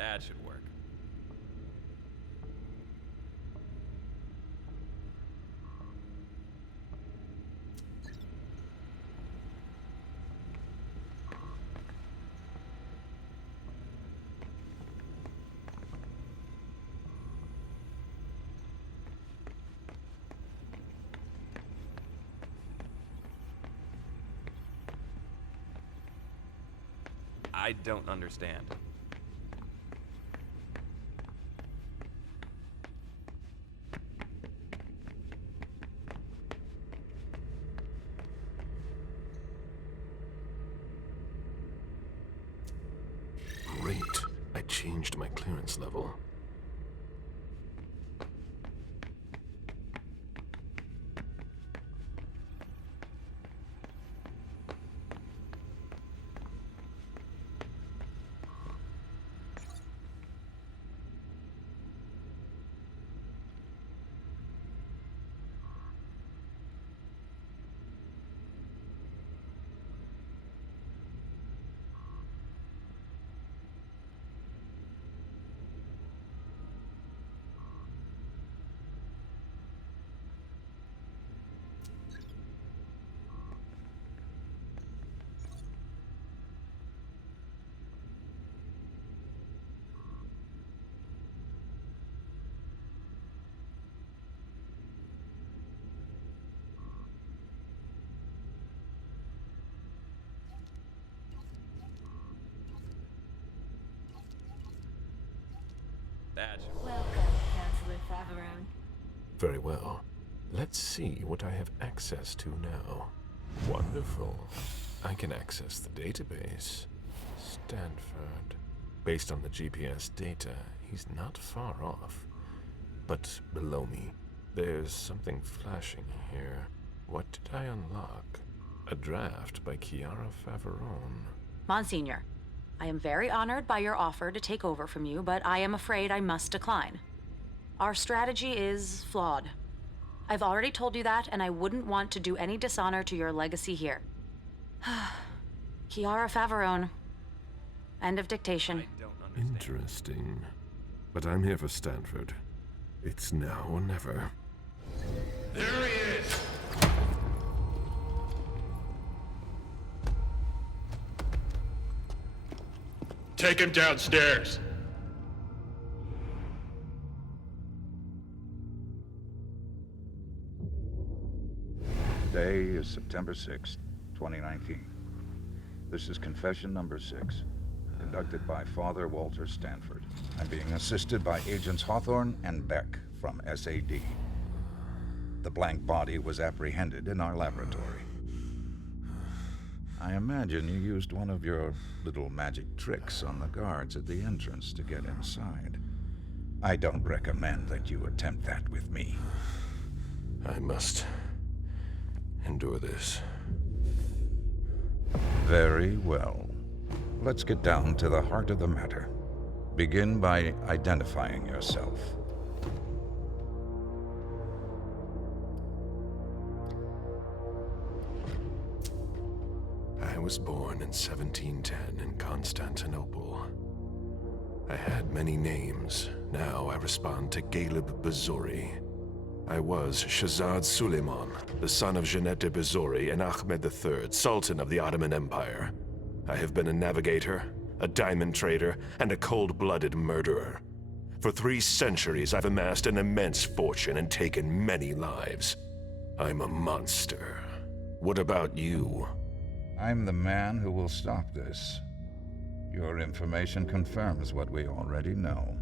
That should work. I don't understand. Great. I changed my clearance level. That should work. Welcome, Chancellor Faveron. Very well. Let's see what I have access to now. Wonderful. I can access the database. Stanford. Based on the GPS data, he's not far off. But below me, there's something flashing here. What did I unlock? A draft by Chiara Faveron. Monsignor, I am very honored by your offer to take over from you, but I am afraid I must decline. Our strategy is flawed. I've already told you that, and I wouldn't want to do any dishonor to your legacy here. Chiara Faveron. End of dictation. I don't understand. Interesting. But I'm here for Stanford. It's now or never. There he is! Take him downstairs. Today is September 6th, 2019. This is confession number 6, conducted by Father Walter Stanford. I'm being assisted by Agents Hawthorne and Beck from SAD. The blank body was apprehended in our laboratory. I imagine you used one of your little magic tricks on the guards at the entrance to get inside. I don't recommend that you attempt that with me. I must endure this. Very well. Let's get down to the heart of the matter. Begin by identifying yourself. I was born in 1710 in Constantinople. I had many names. Now I respond to Galib Bazori. I was Shahzad Suleiman, the son of Jeanette de Bazori and Ahmed III, Sultan of the Ottoman Empire. I have been a navigator, a diamond trader, and a cold-blooded murderer. For 3 centuries, I've amassed an immense fortune and taken many lives. I'm a monster. What about you? I'm the man who will stop this. Your information confirms what we already know.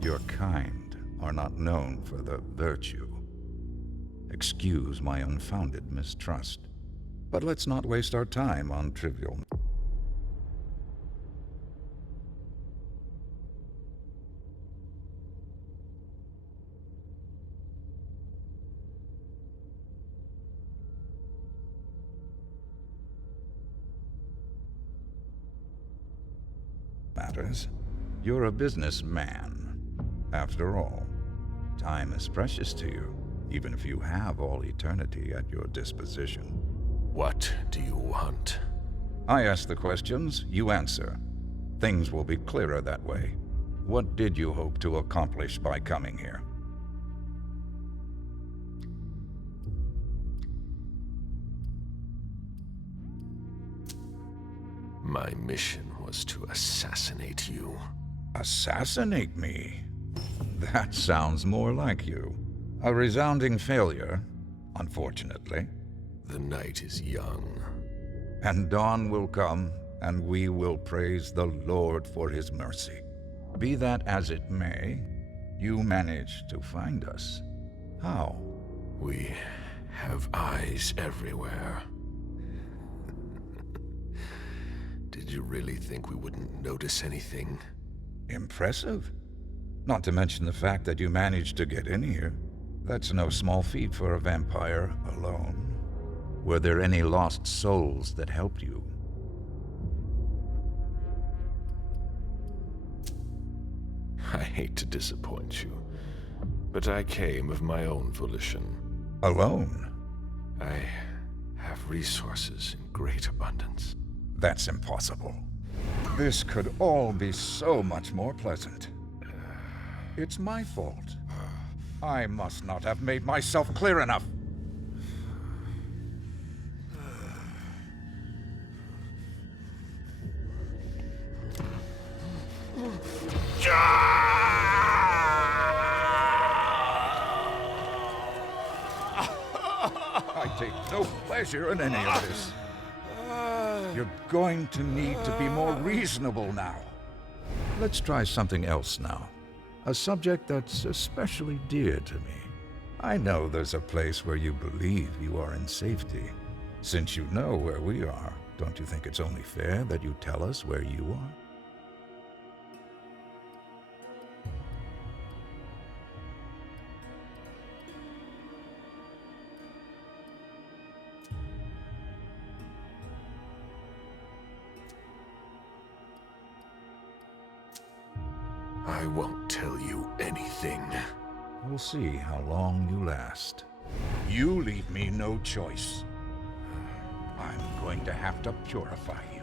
Your kind are not known for the virtue. Excuse my unfounded mistrust. But let's not waste our time on trivial matters. You're a businessman. After all, time is precious to you, even if you have all eternity at your disposition. What do you want? I ask the questions, you answer. Things will be clearer that way. What did you hope to accomplish by coming here? My mission was to assassinate you. Assassinate me? That sounds more like you. A resounding failure, unfortunately. The night is young. And dawn will come, and we will praise the Lord for his mercy. Be that as it may, you managed to find us. How? We have eyes everywhere. Did you really think we wouldn't notice anything? Impressive. Not to mention the fact that you managed to get in here. That's no small feat for a vampire alone. Were there any lost souls that helped you? I hate to disappoint you, but I came of my own volition. Alone? I have resources in great abundance. That's impossible. This could all be so much more pleasant. It's my fault. I must not have made myself clear enough. I take no pleasure in any of this. You're going to need to be more reasonable now. Let's try something else now. A subject that's especially dear to me. I know there's a place where you believe you are in safety. Since you know where we are, don't you think it's only fair that you tell us where you are? I won't tell you anything. We'll see how long you last. You leave me no choice. I'm going to have to purify you.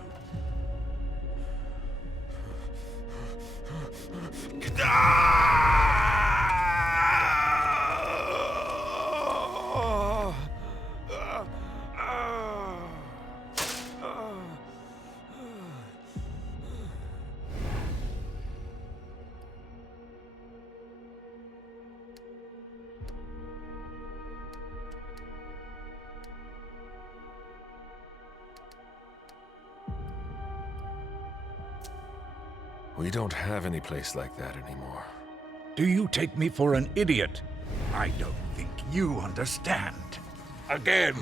We don't have any place like that anymore. Do you take me for an idiot? I don't think you understand. Again.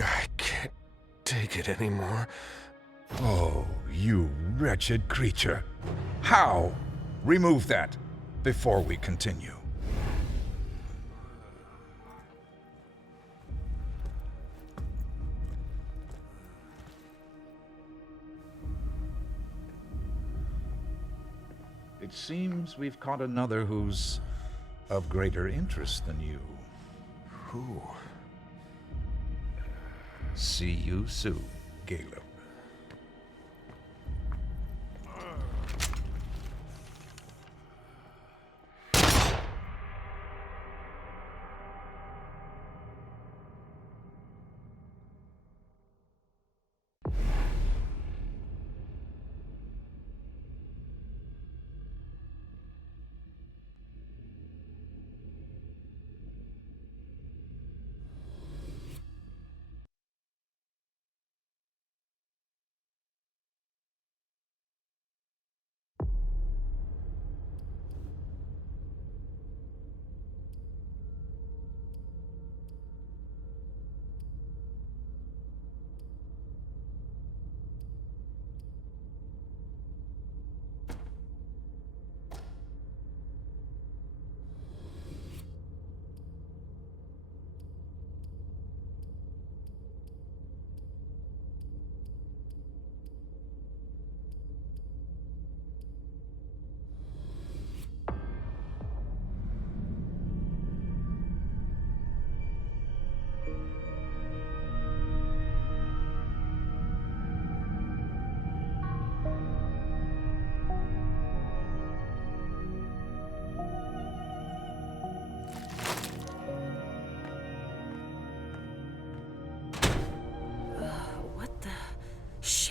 I can't take it anymore. Oh, you wretched creature. How? Remove that before we continue. It seems we've caught another who's of greater interest than you. Who? See you soon, Caleb.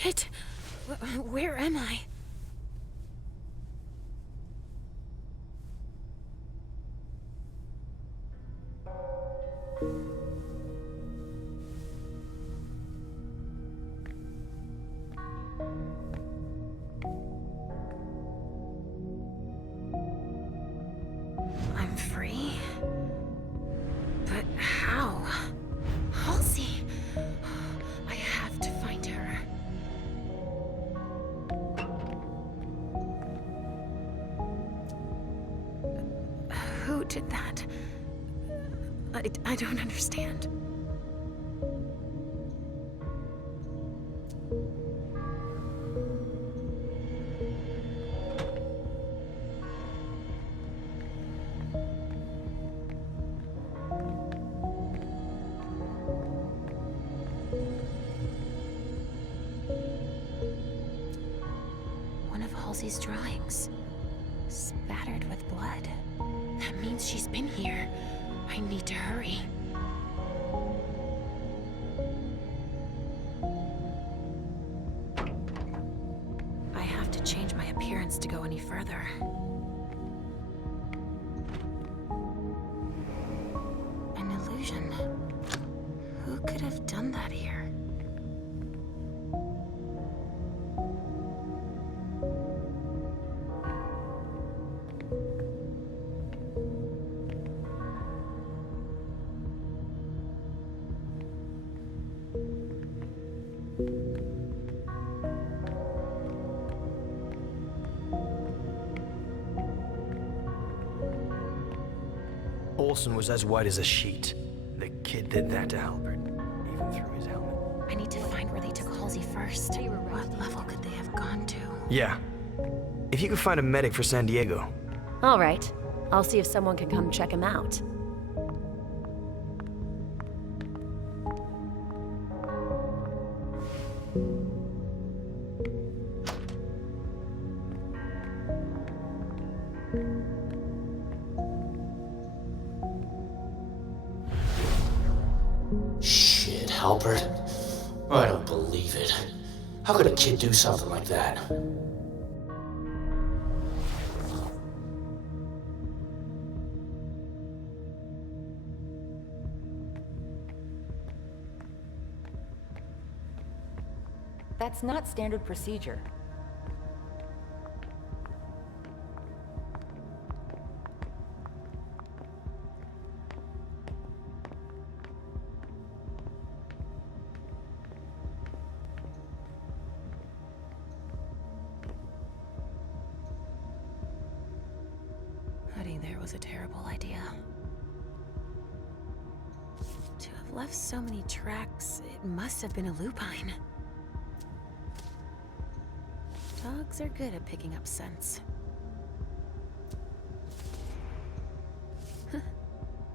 Shit. Where am I? I'm free? But how? Halsey! I have to find her. Who did that? I don't understand. One of Halsey's drawings. Spattered with blood. That means she's been here. I need to hurry. I have to change my appearance to go any further. An illusion. Who could have done that here? Olsen was as white as a sheet. The kid did that to Albert, even through his helmet. I need to find where they took Halsey first. What level could they have gone to? Yeah. If you could find a medic for San Diego. All right. I'll see if someone can come check him out. Shit, Albert. I don't believe it. How could a kid do something like that? That's not standard procedure. Hiding there was a terrible idea. To have left so many tracks, it must have been a lupine. Dogs are good at picking up scents.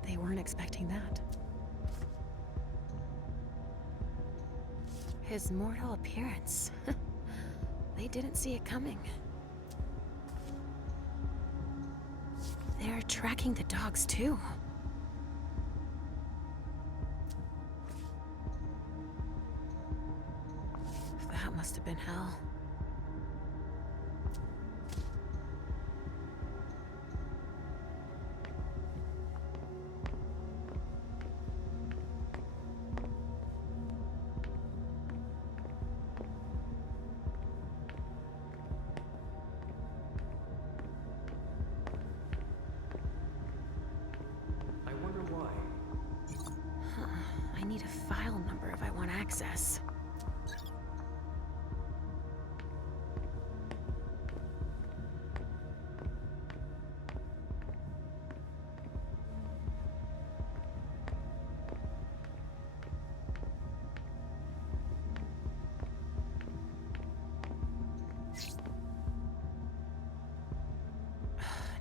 They weren't expecting that. His mortal appearance. They didn't see it coming. They're tracking the dogs too. That must have been hell. I need a file number if I want access.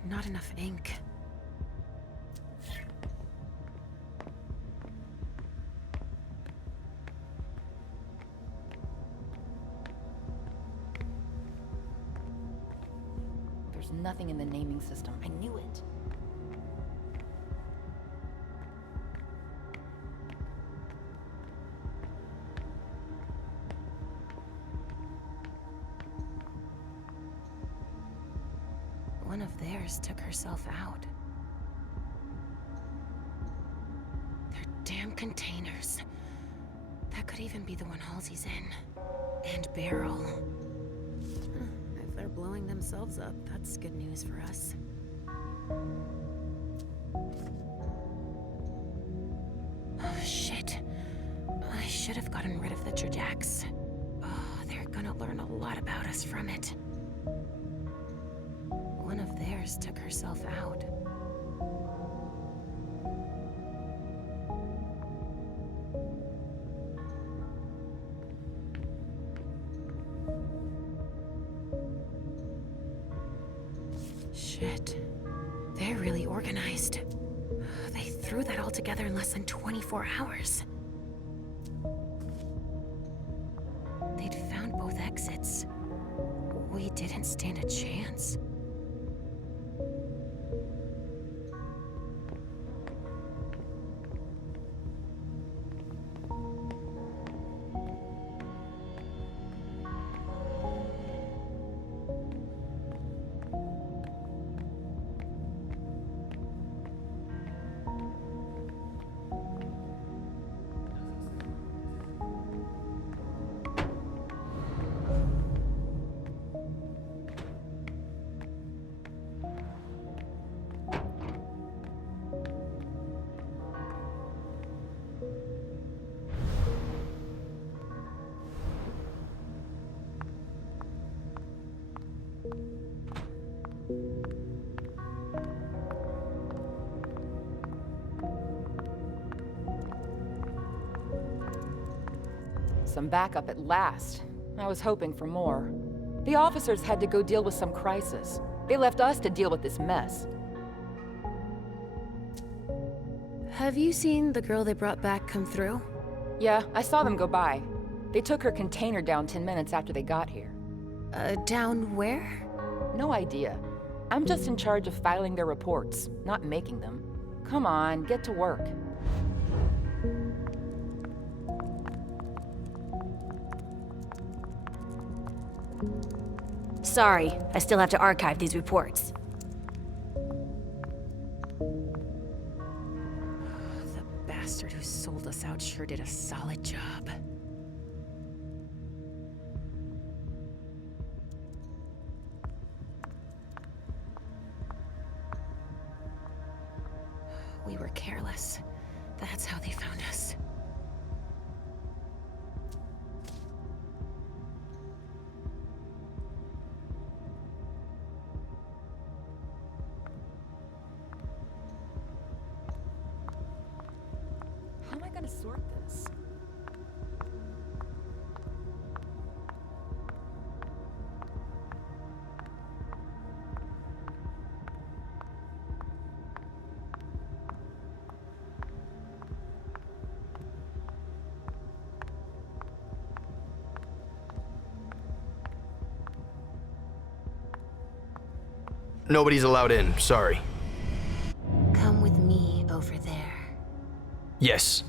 Not enough ink. There's nothing in the naming system. I knew it. theirs took herself out. They're damn containers. That could even be the one Halsey's in. And Beryl. If they're blowing themselves up, that's good news for us. Oh, shit. I should have gotten rid of the Trajects. Oh, they're gonna learn a lot about us from it. One of theirs took herself out. Shit. They're really organized. They threw that all together in less than 24 hours. They'd found both exits. We didn't stand a chance. Some backup at last. I was hoping for more. The officers had to go deal with some crisis. They left us to deal with this mess. Have you seen the girl they brought back come through? Yeah, I saw them go by. They took her container down 10 minutes after they got here. Down where? No idea. I'm just in charge of filing their reports, not making them. Come on, get to work. Sorry, I still have to archive these reports. The bastard who sold us out sure did a solid job. We were careless. That's how they found us. How am I gonna sort this? Nobody's allowed in, sorry. Come with me over there. Yes.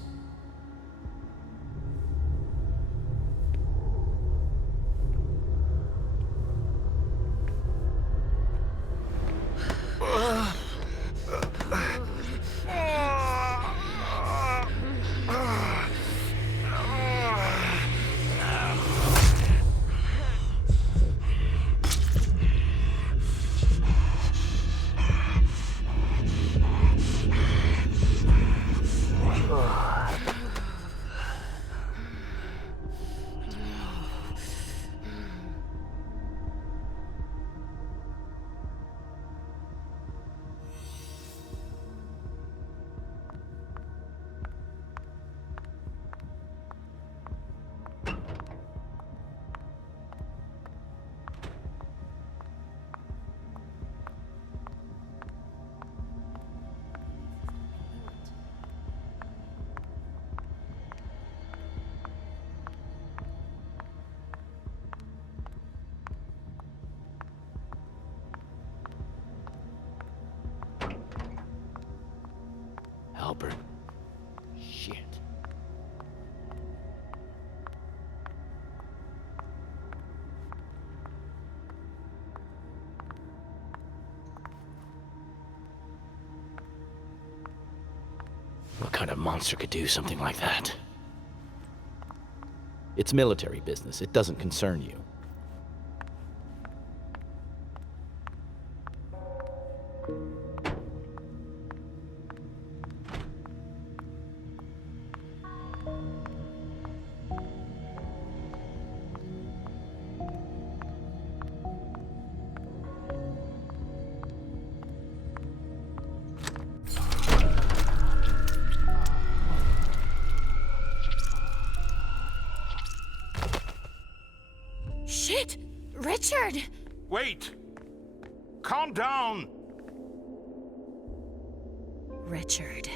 Albert. Shit. What kind of monster could do something like that? It's military business. It doesn't concern you. Shit! Richard! Wait! Calm down! Richard.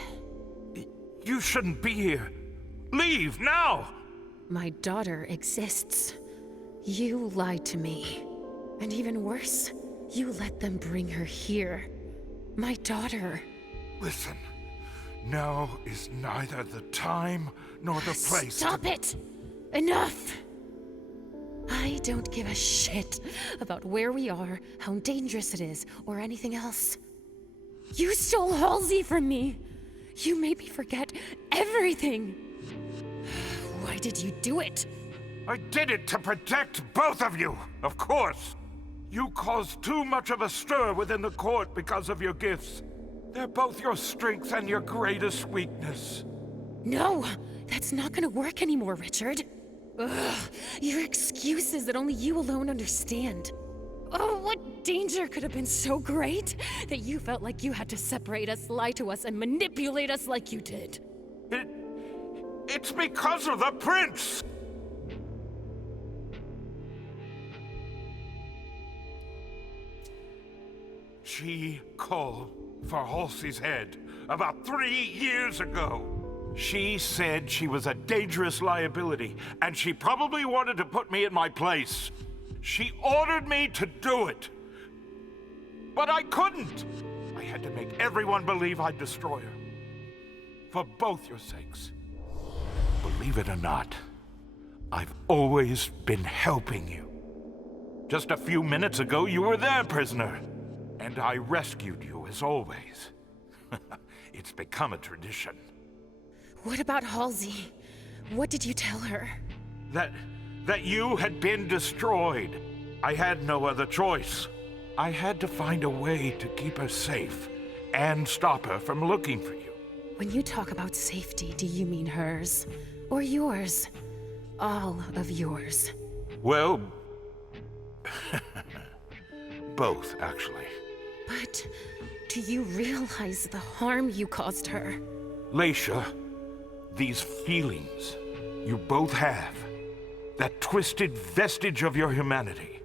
You shouldn't be here. Leave, now! My daughter exists. You lied to me. And even worse, you let them bring her here. My daughter. Listen, now is neither the time nor the place. Stop it! Enough! I don't give a shit about where we are, how dangerous it is, or anything else. You stole Halsey from me! You made me forget everything! Why did you do it? I did it to protect both of you, of course. You caused too much of a stir within the court because of your gifts. They're both your strength and your greatest weakness. No! That's not gonna work anymore, Richard. Ugh, your excuses that only you alone understand. Oh, what danger could have been so great that you felt like you had to separate us, lie to us, and manipulate us like you did? It's because of the prince! She called for Halsey's head about 3 years ago. She said she was a dangerous liability, and she probably wanted to put me in my place. She ordered me to do it. But I couldn't. I had to make everyone believe I'd destroy her. For both your sakes. Believe it or not, I've always been helping you. Just a few minutes ago, you were there, prisoner. And I rescued you, as always. It's become a tradition. What about Halsey? What did you tell her? That you had been destroyed. I had no other choice. I had to find a way to keep her safe and stop her from looking for you. When you talk about safety, do you mean hers? Or yours? All of yours? Well, both, actually. But do you realize the harm you caused her? Leisha, these feelings you both have, that twisted vestige of your humanity,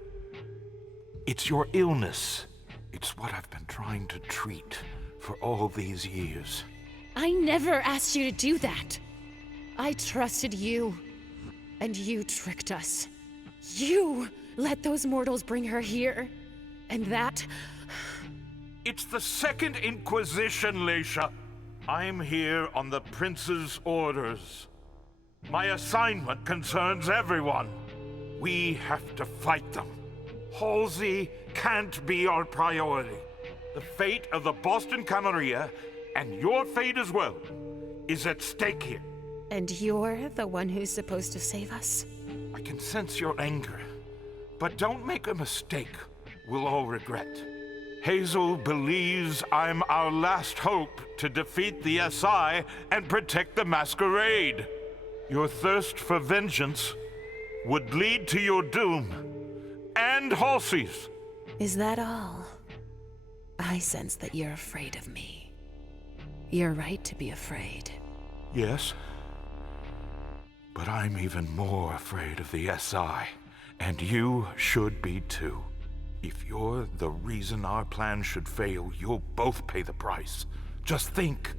it's your illness. It's what I've been trying to treat for all these years. I never asked you to do that. I trusted you, and you tricked us. You let those mortals bring her here, and that... It's the Second Inquisition, Leisha. I'm here on the Prince's orders. My assignment concerns everyone. We have to fight them. Halsey can't be our priority. The fate of the Boston Camarilla, and your fate as well, is at stake here. And you're the one who's supposed to save us? I can sense your anger, but don't make a mistake we'll all regret. Hazel believes I'm our last hope to defeat the SI and protect the Masquerade. Your thirst for vengeance would lead to your doom, and Halsey's. Is that all? I sense that you're afraid of me. You're right to be afraid. Yes, but I'm even more afraid of the SI, and you should be too. If you're the reason our plan should fail, you'll both pay the price. Just think.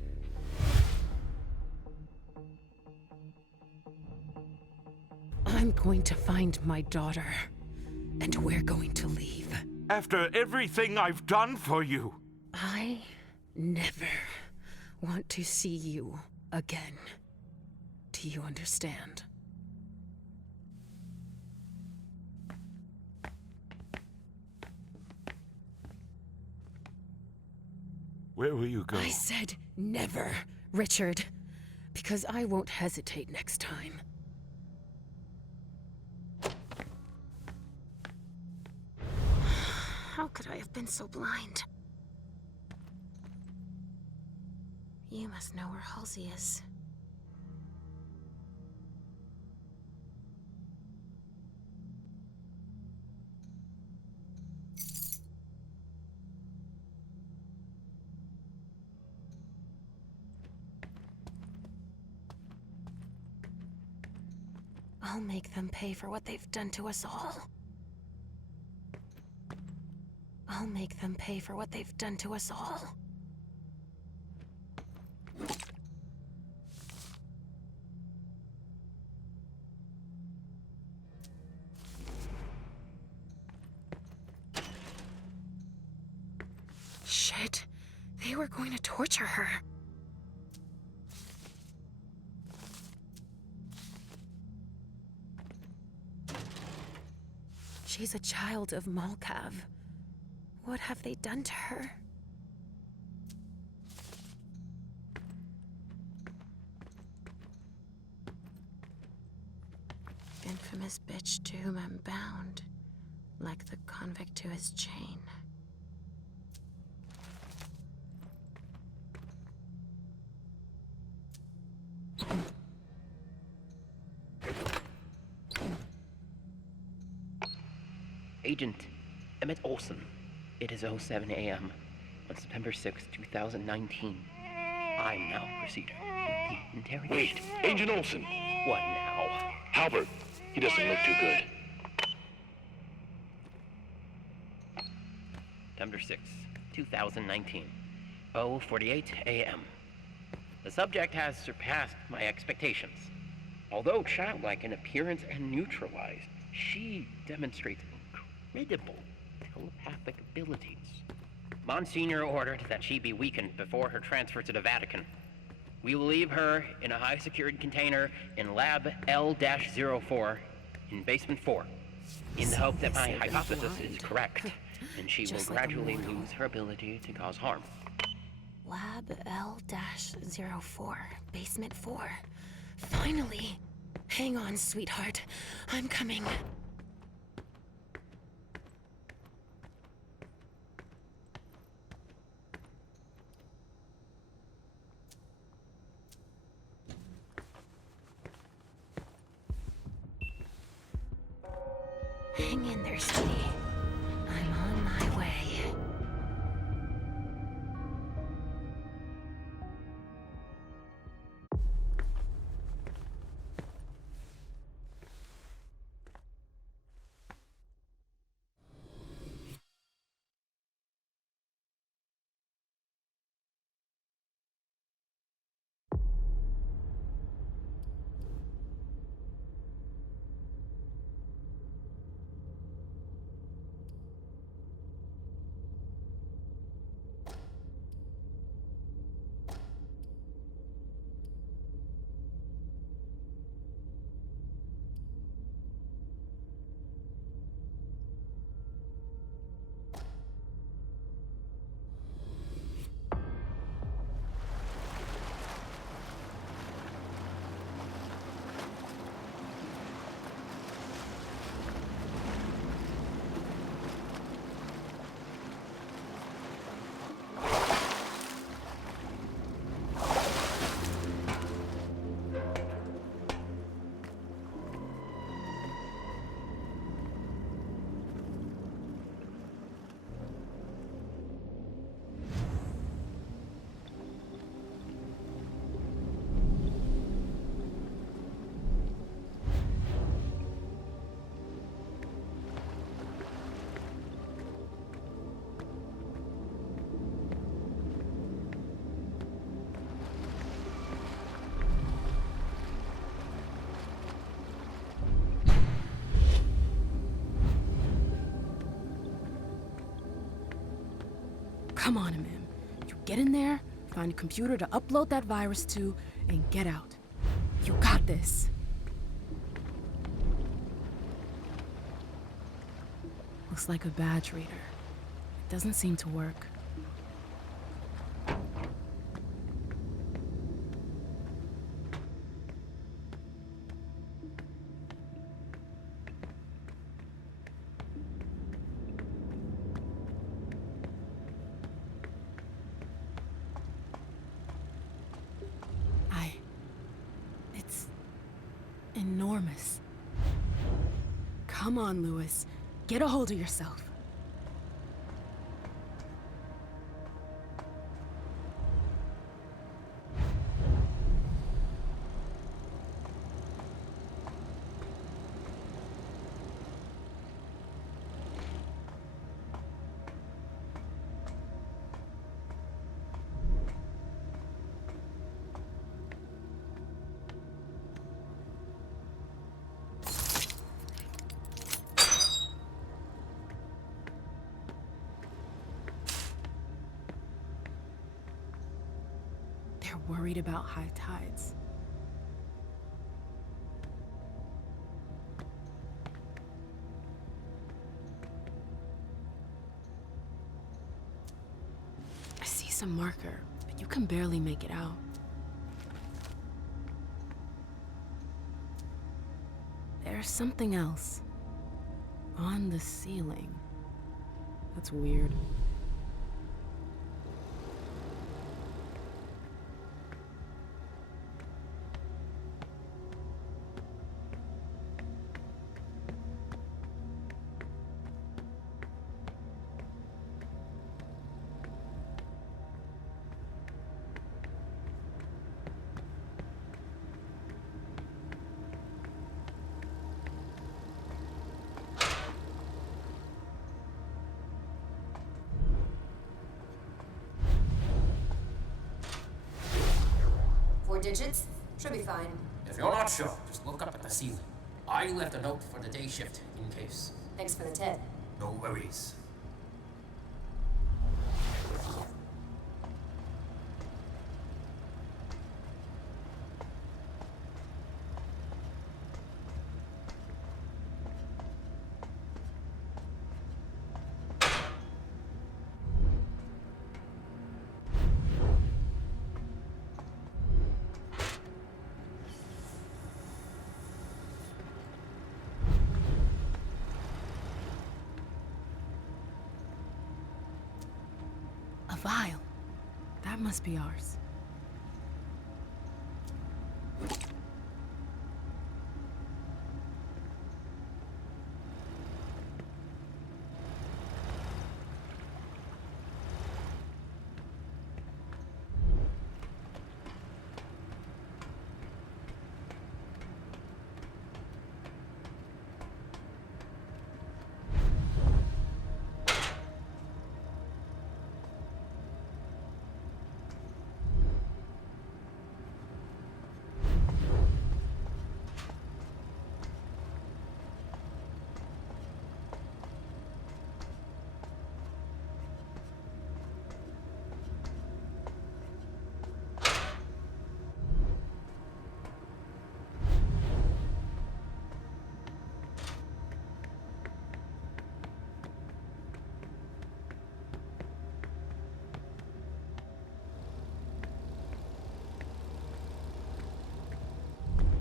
I'm going to find my daughter, and we're going to leave. After everything I've done for you. I never want to see you again. Do you understand? Where will you go? I said never, Richard, because I won't hesitate next time. How could I have been so blind? You must know where Halsey is. I'll make them pay for what they've done to us all. I'll make them pay for what they've done to us all. Shit. They were going to torture her. She's a child of Malkav. What have they done to her? Infamous bitch to whom I'm bound, like the convict to his chain. Agent Emmett Olson. It is 07 a.m. on September 6, 2019. I now proceed with the interrogation. Wait, Agent Olson. What now? Halbert, he doesn't look too good. September 6, 2019. 0:48 a.m. The subject has surpassed my expectations. Although childlike in appearance and neutralized, she demonstrates incredible telepathic abilities. Monsignor ordered that she be weakened before her transfer to the Vatican. We will leave her in a high-security container in Lab L-04 in Basement 4, in the hope that my hypothesis is correct, and she will gradually lose her ability to cause harm. Lab L-04, Basement 4. Finally! Hang on, sweetheart. I'm coming. Hang in there, sweetie. I'm on my way. Come on, Mim. You get in there, find a computer to upload that virus to, and get out. You got this. Looks like a badge reader. It doesn't seem to work. enormous. Come on, Lewis. Get a hold of yourself. They're worried about high tides. I see some marker, but you can barely make it out. There's something else. On the ceiling. That's weird. Digits? Should be fine. If you're not sure, just look up at the ceiling. I left a note for the day shift, in case. Thanks for the tip. No worries. A vial. That must be ours.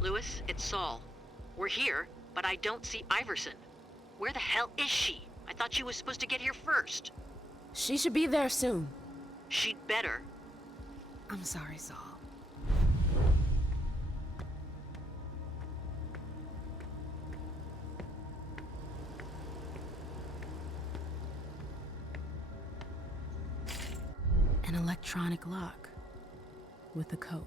Lewis, it's Saul. We're here, but I don't see Iverson. Where the hell is she? I thought she was supposed to get here first. She should be there soon. She'd better. I'm sorry, Saul. An electronic lock with a code.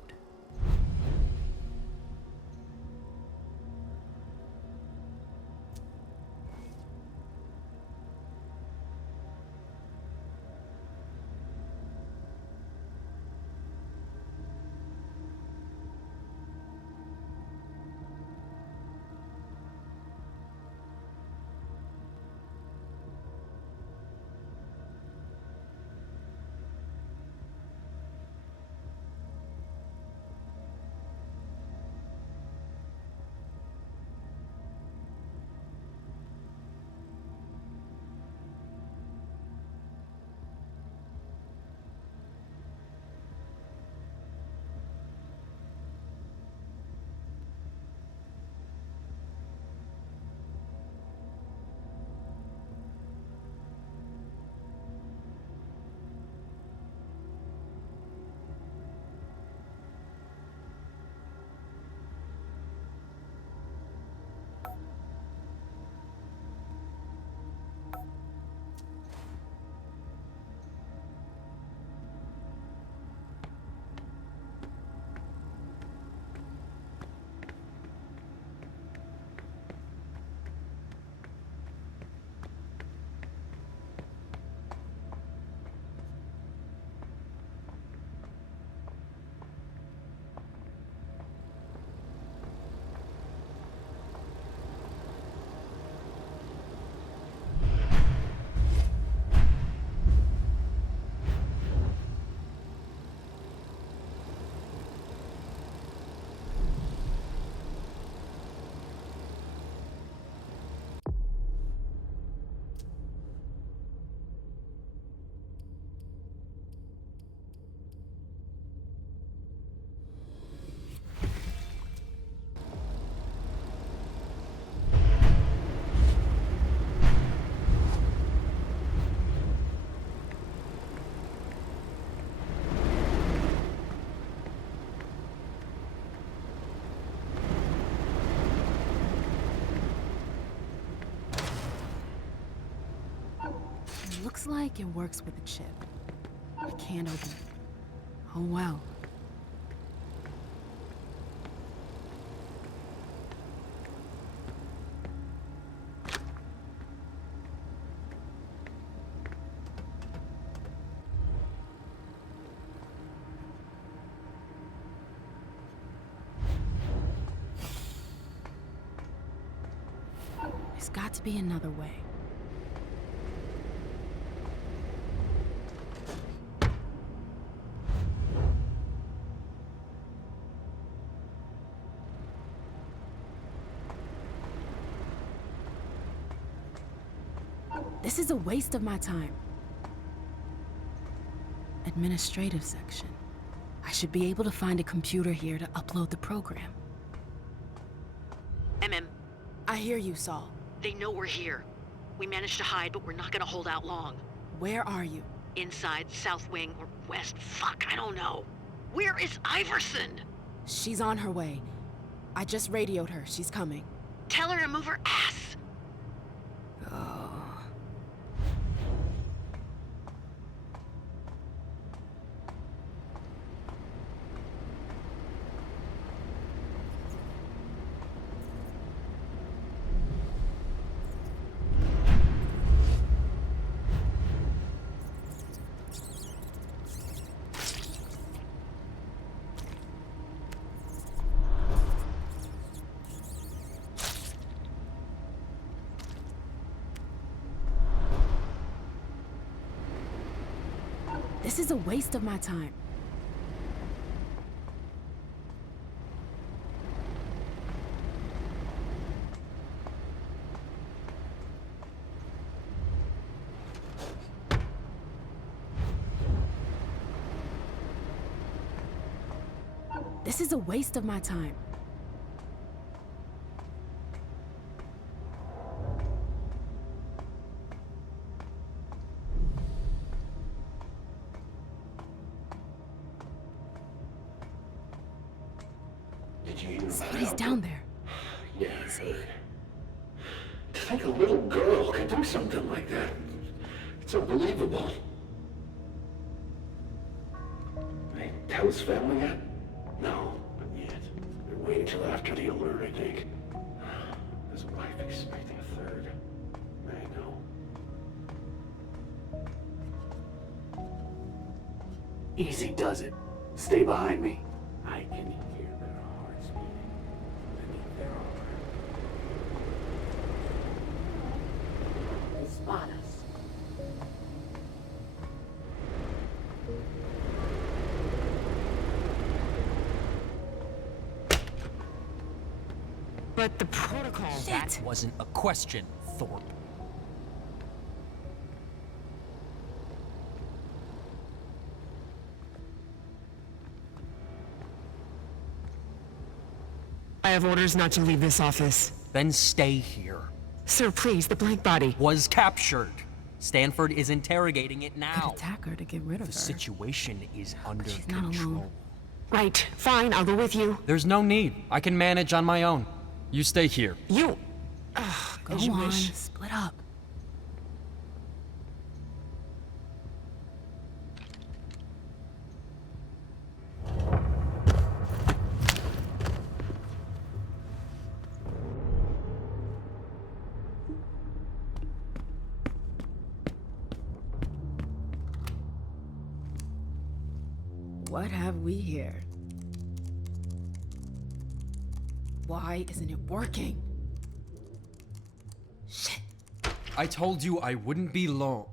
Looks like it works with the chip. I can't open it. Oh well. There's got to be another way. This is a waste of my time. Administrative section. I should be able to find a computer here to upload the program. I hear you, Saul. They know we're here. We managed to hide, but we're not gonna hold out long. Where are you? Inside, south wing, or west. Fuck, I don't know. Where is Iverson? She's on her way. I just radioed her. She's coming. Tell her to move her ass. This is a waste of my time. This is a waste of my time. Somebody's down there. Yeah, I heard. To think a little girl could do something like that. It's unbelievable. They tell his family yet? No, not yet. They're waiting till after the alert, I think. His wife expecting a third. I know. Easy does it. Stay behind me. I can hear their hearts beating beneath their armor. They spot us. But the protocol... That wasn't a question, Thorpe. I have orders not to leave this office. Then stay here. Sir, please, the blank body was captured. Stanford is interrogating it now. Could attack her to get rid of her. The situation is under she's not control. alone. Right, fine, I'll go with you. There's no need. I can manage on my own. You stay here. You... Go as you on, wish. split up. What have we here? Why isn't it working? Shit. I told you I wouldn't be long.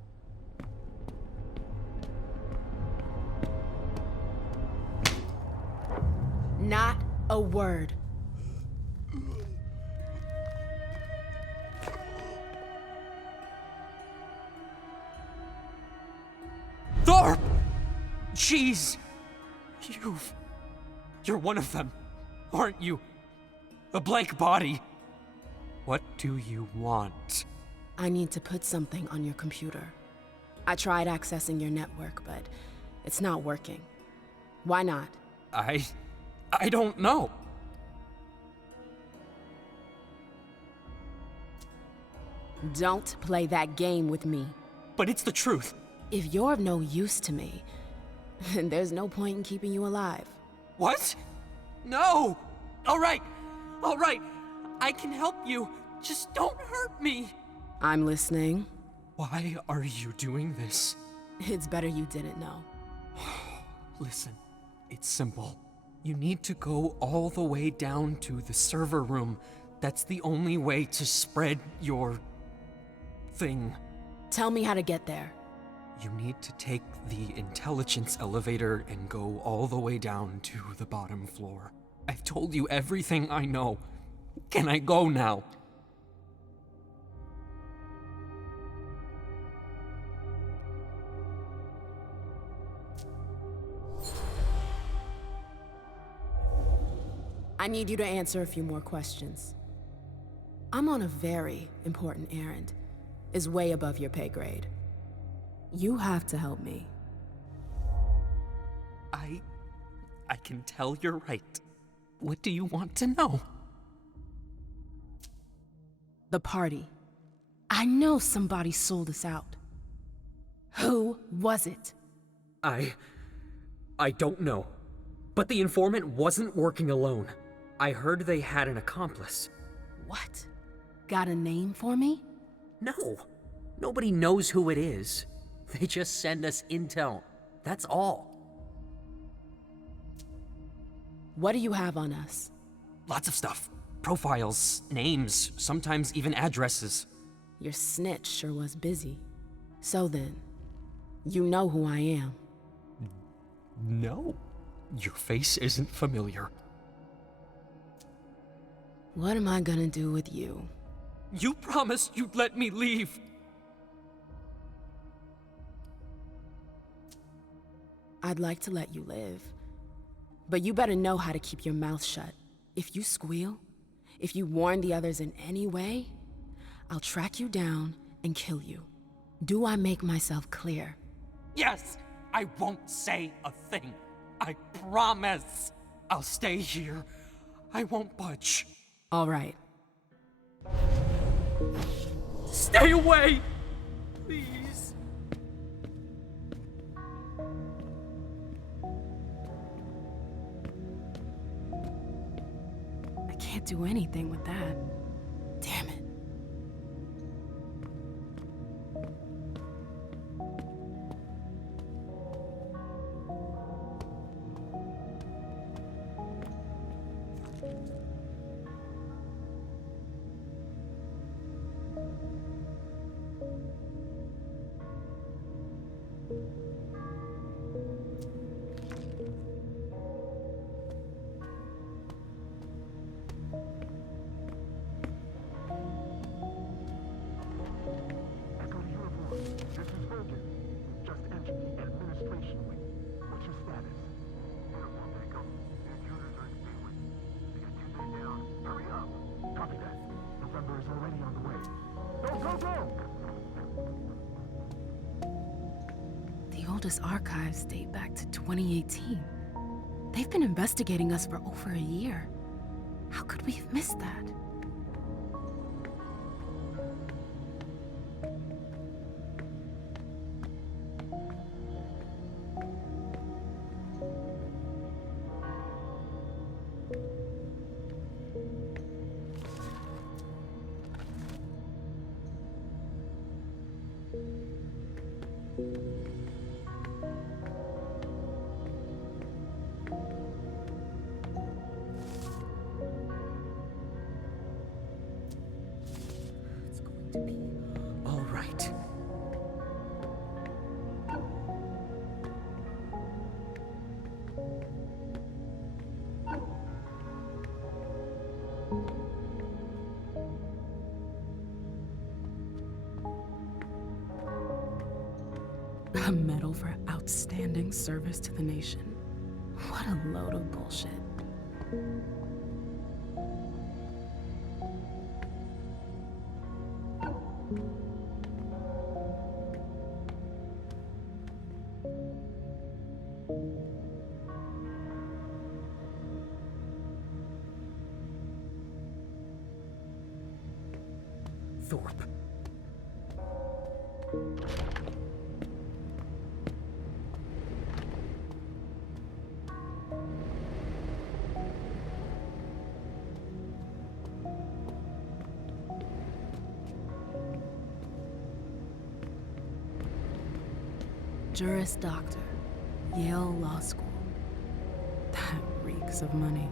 Not a word. Thorpe! Jeez! You're one of them, aren't you? A blank body. What do you want? I need to put something on your computer. I tried accessing your network, but it's not working. Why not? I don't know. Don't play that game with me. but it's the truth. If you're of no use to me, then there's no point in keeping you alive. What? No! Alright, I can help you. Just don't hurt me. I'm listening. Why are you doing this? It's better you didn't know. Listen, it's simple. You need to go all the way down to the server room. That's the only way to spread your thing. Tell me how to get there. You need to take the intelligence elevator and go all the way down to the bottom floor. I've told you everything I know. Can I go now? I need you to answer a few more questions. I'm on a very important errand. It's way above your pay grade. You have to help me. I can tell you're right. What do you want to know? The party. I know somebody sold us out. Who was it? I don't know. But the informant wasn't working alone. I heard they had an accomplice. What? Got a name for me? No. Nobody knows who it is. They just send us intel. That's all. What do you have on us? Lots of stuff. Profiles, names, sometimes even addresses. Your snitch sure was busy. So then, you know who I am. No. Your face isn't familiar. What am I gonna do with you? You promised you'd let me leave. I'd like to let you live. But you better know how to keep your mouth shut. If you squeal, if you warn the others in any way, I'll track you down and kill you. Do I make myself clear? Yes! I won't say a thing. I promise. I'll stay here. I won't budge. All right. Stay away! Please. I can't do anything with that. Damn it. The oldest archives date back to 2018. They've been investigating us for over a year. How could we have missed that? All right. A medal for outstanding service to the nation. What a load of bullshit. Thorpe. Juris Doctor, Yale Law School. That reeks of money.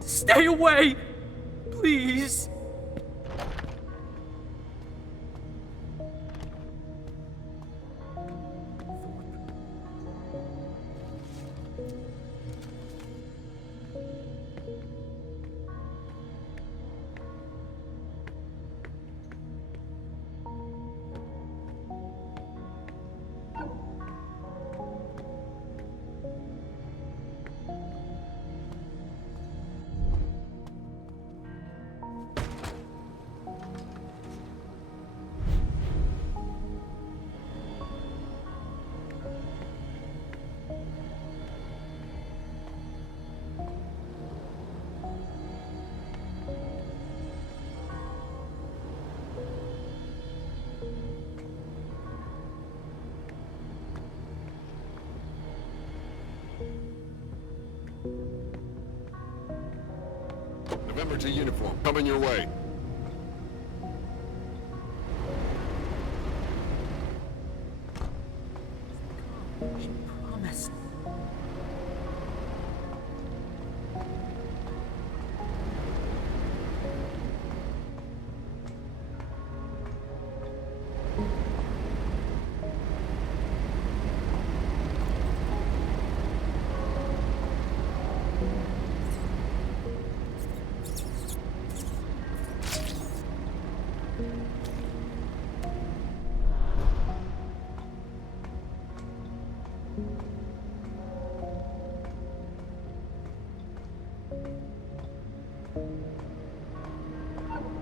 Stay away! Please! November to uniform. Coming your way. She promised.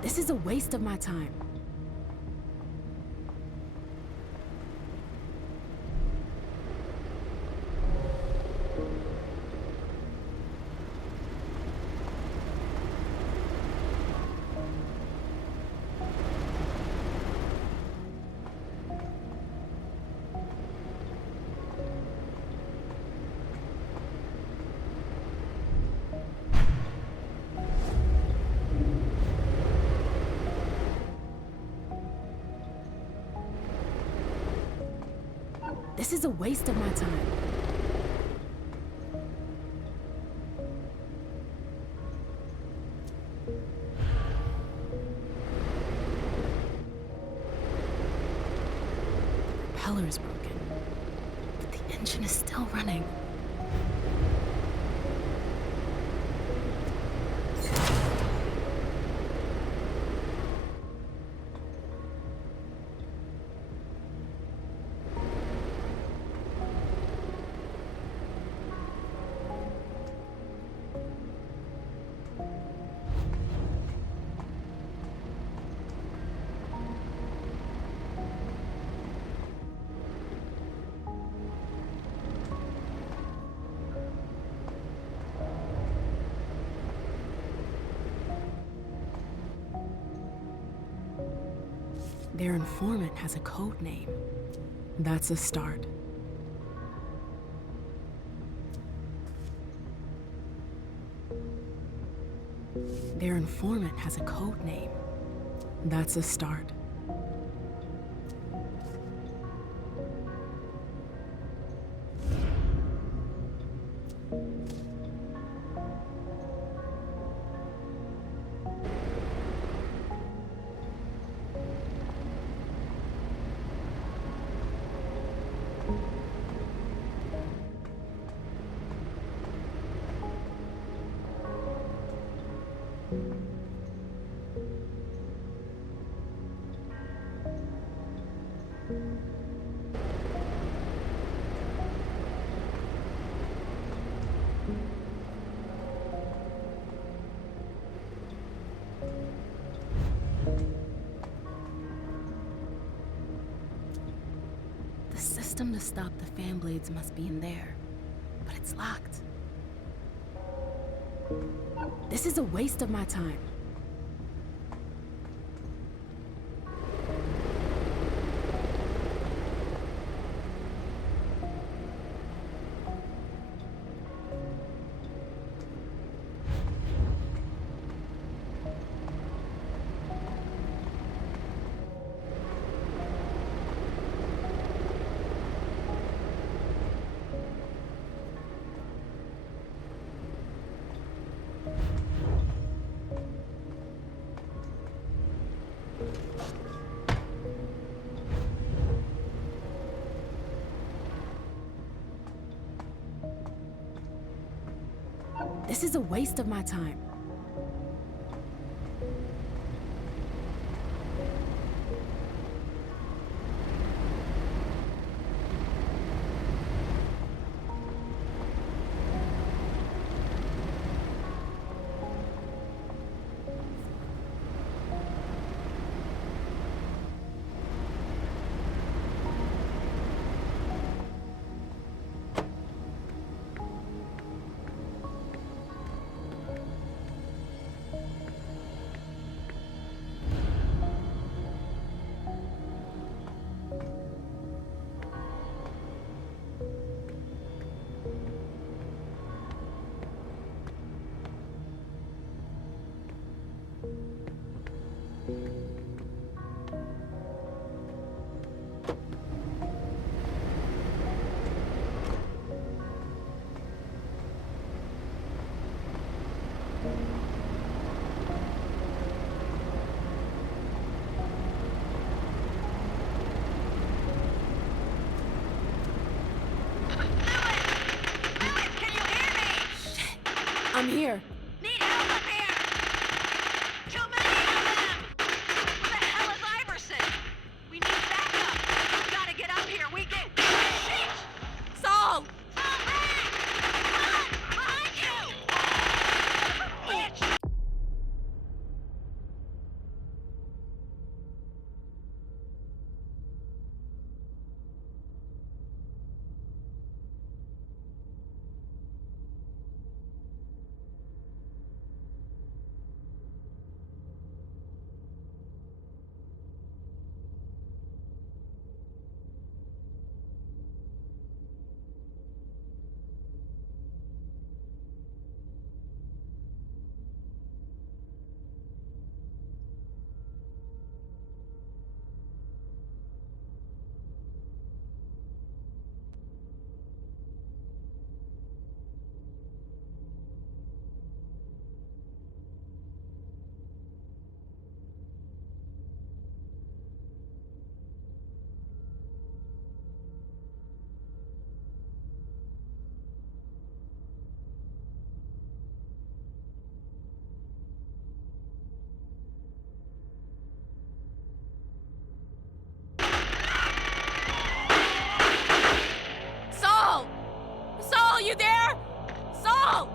This is a waste of my time. This is a waste of my time. The propeller is broken, but the engine is still running. Their informant has a code name. That's a start. Their informant has a code name. That's a start. The system to stop the fan blades must be in there, but it's locked. This is a waste of my time. This is a waste of my time. I'm here. Need help up here! Too many of them! Where the hell is Iverson? We need backup! We gotta get up here! We get... Shit! Saul! Saul, back! Run! Behind you! Bitch! Saul! Saul, you there? Saul!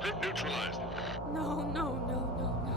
Hit neutralized. No, no, no, no, no.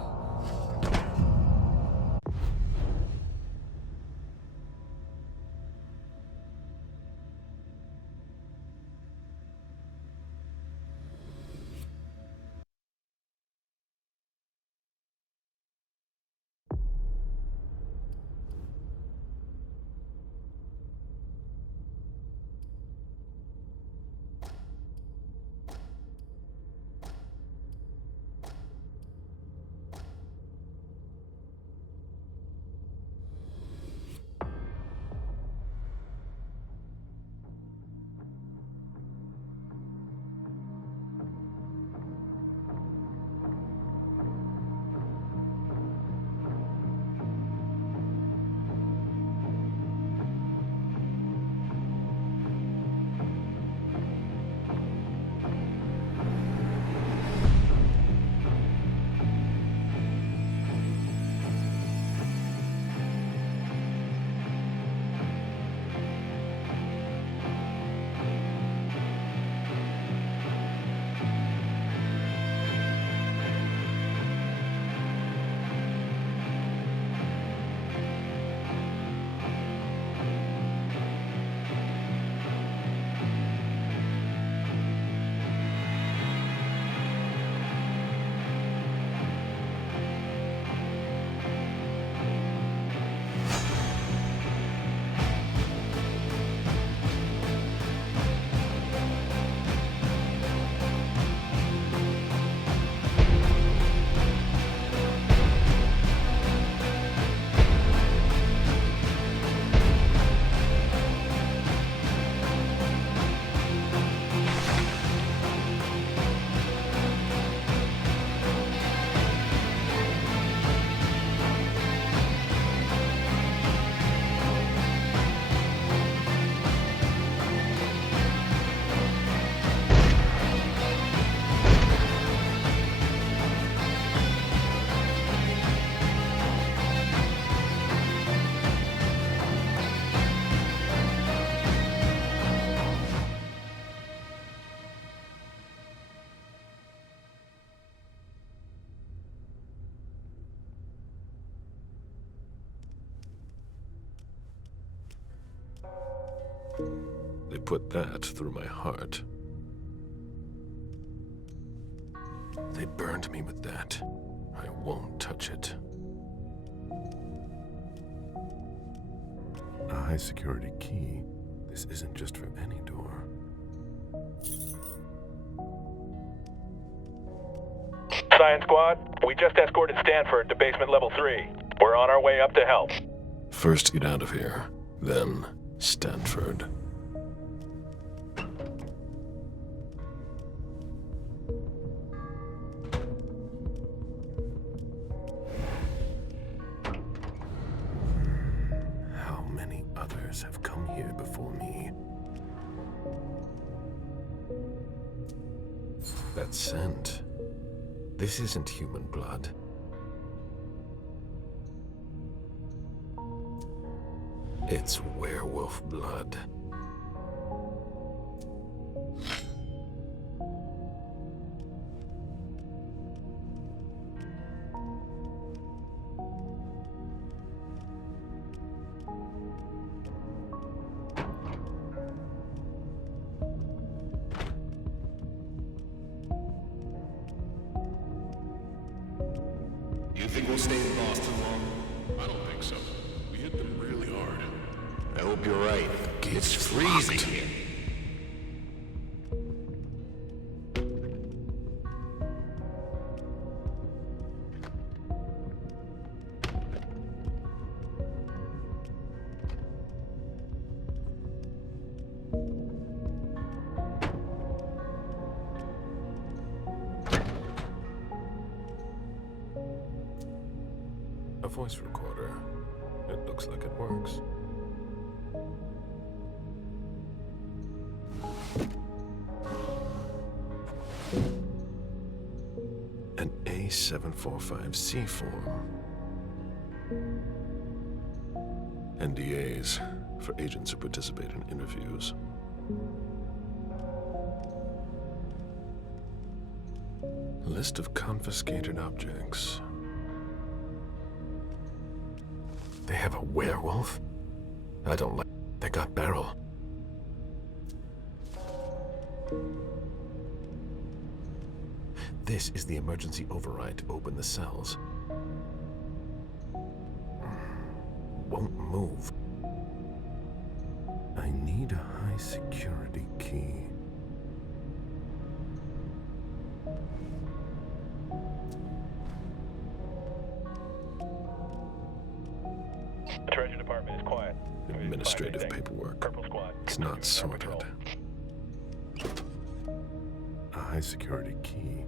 They put that through my heart. They burned me with that. I won't touch it. A high security key. This isn't just for any door. Science Squad, we just escorted Stanford to basement level 3. We're on our way up to help. First get out of here, then Stanford. How many others have come here before me? That scent. This isn't human blood. It's werewolf blood. You think we'll stay in Boston long? I don't think so. We hit them really hard. I hope you're right. It's freezing here. A voice recorder. It looks like it works. An A745C form. NDAs for agents who participate in interviews. List of confiscated objects. They have a werewolf? I don't like. They got Beryl. This is the emergency override to open the cells. Won't move. I need a high security key. The Treasury Department is quiet. Administrative paperwork. Purple Squad. It's not sorted. A high security key.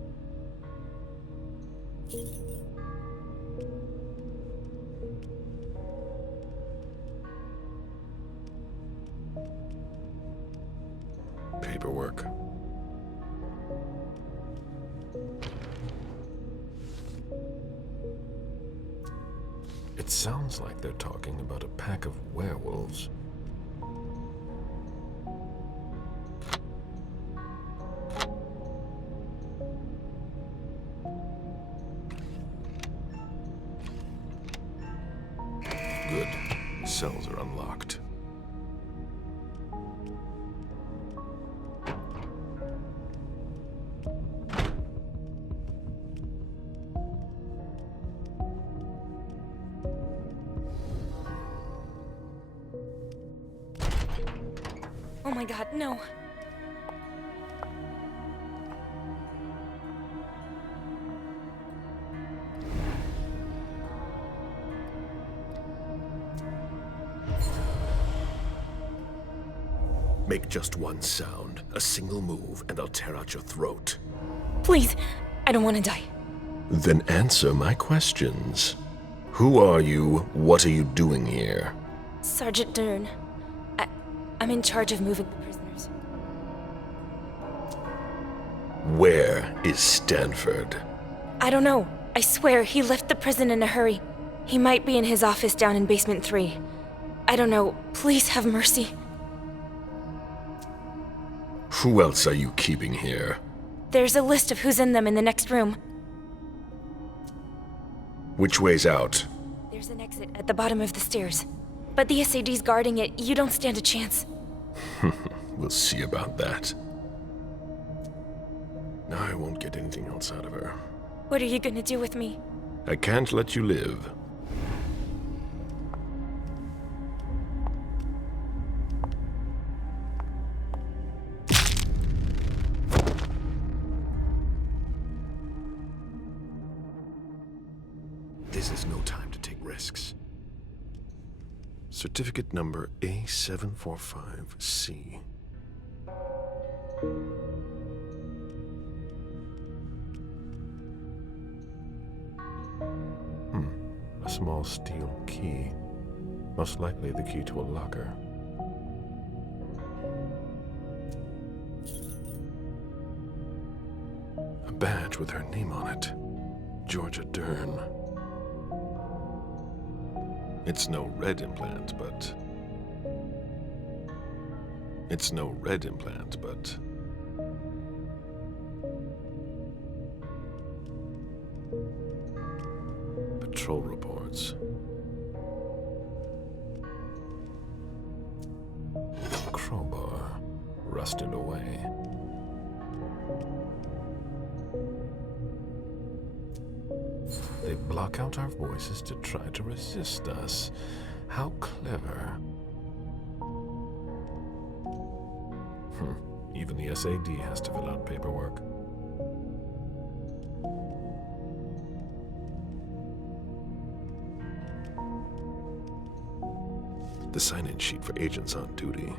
Paperwork. It sounds like they're talking about a pack of werewolves. Good. Cells are unlocked. Oh my god, no. Make just one sound, a single move, and I'll tear out your throat. Please, I don't want to die. Then answer my questions. Who are you? What are you doing here? Sergeant Dern. I'm in charge of moving the prisoners. Where is Stanford? I don't know. I swear, he left the prison in a hurry. He might be in his office down in basement 3. I don't know. Please have mercy. Who else are you keeping here? There's a list of who's in them in the next room. Which way's out? There's an exit at the bottom of the stairs. But the SAD's guarding it. You don't stand a chance. We'll see about that. I won't get anything else out of her. What are you gonna do with me? I can't let you live. This is no time to take risks. Certificate number A745C. A small steel key. Most likely the key to a locker. A badge with her name on it. Georgia Dern. It's no red implant, but... It's no red implant, but... Patrol reports. Crowbar. Rusted away. They block out our voices to try to resist us. How clever. Even the SAD has to fill out paperwork. The sign-in sheet for agents on duty.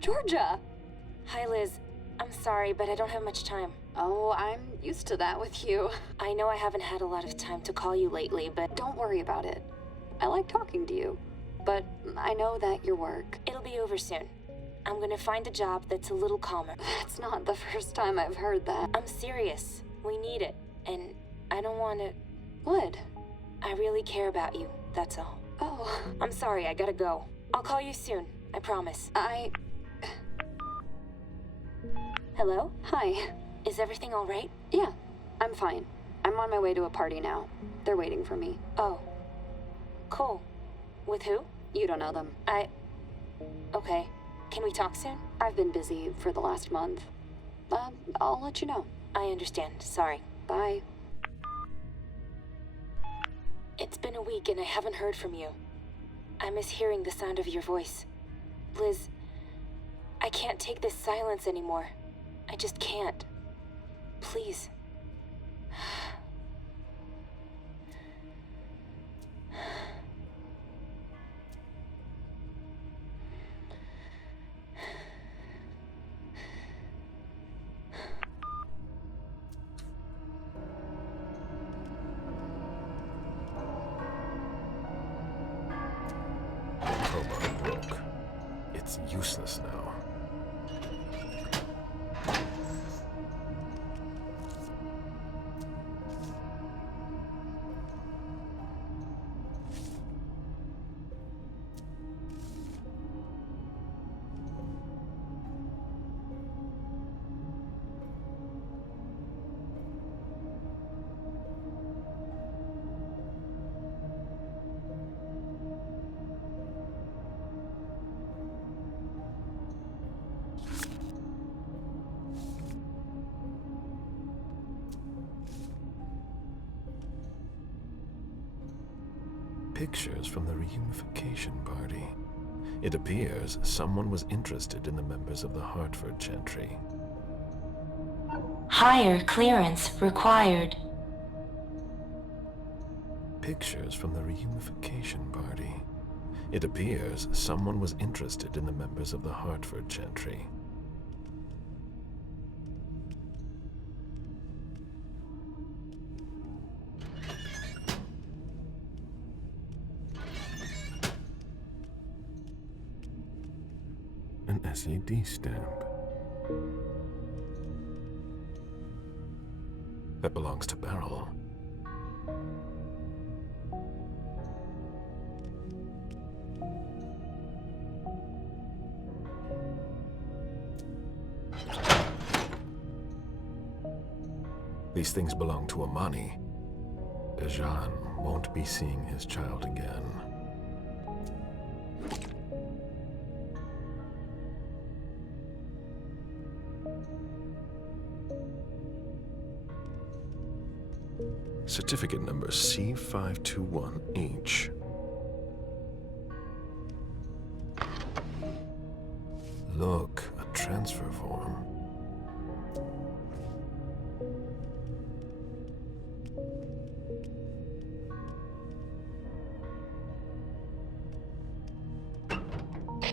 Georgia! Hi, Liz. I'm sorry, but I don't have much time. Oh, I'm used to that with you. I know I haven't had a lot of time to call you lately, but Don't worry about it. I like talking to you, but I know that your work. it'll be over soon. I'm gonna find a job that's a little calmer. That's not the first time I've heard that. I'm serious. We need it, and I don't want to... What? I really care about you, that's all. Oh. I'm sorry, I gotta go. I'll call you soon, I promise. Hello? Hi. Is everything all right? Yeah, I'm fine. I'm on my way to a party now. They're waiting for me. Oh. Cool. With who? You don't know them. Okay. Can we talk soon? I've been busy for the last month. I'll let you know. I understand. Sorry. Bye. It's been a week and I haven't heard from you. I miss hearing the sound of your voice. Liz, I can't take this silence anymore. I just can't. Please. Crowbar broke. It's useless now. Pictures from the reunification party. It appears someone was interested in the members of the Hartford Chantry. Higher clearance required. Pictures from the reunification party. It appears someone was interested in the members of the Hartford Chantry. An SAD stamp. That belongs to Beryl. These things belong to Amani. Dejan won't be seeing his child again. Certificate number C521H. Look, a transfer form.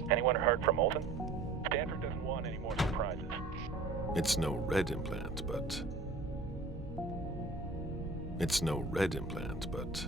Anyone heard from Olsen? Stanford doesn't want any more surprises. It's no red implant, but... It's no red implant, but...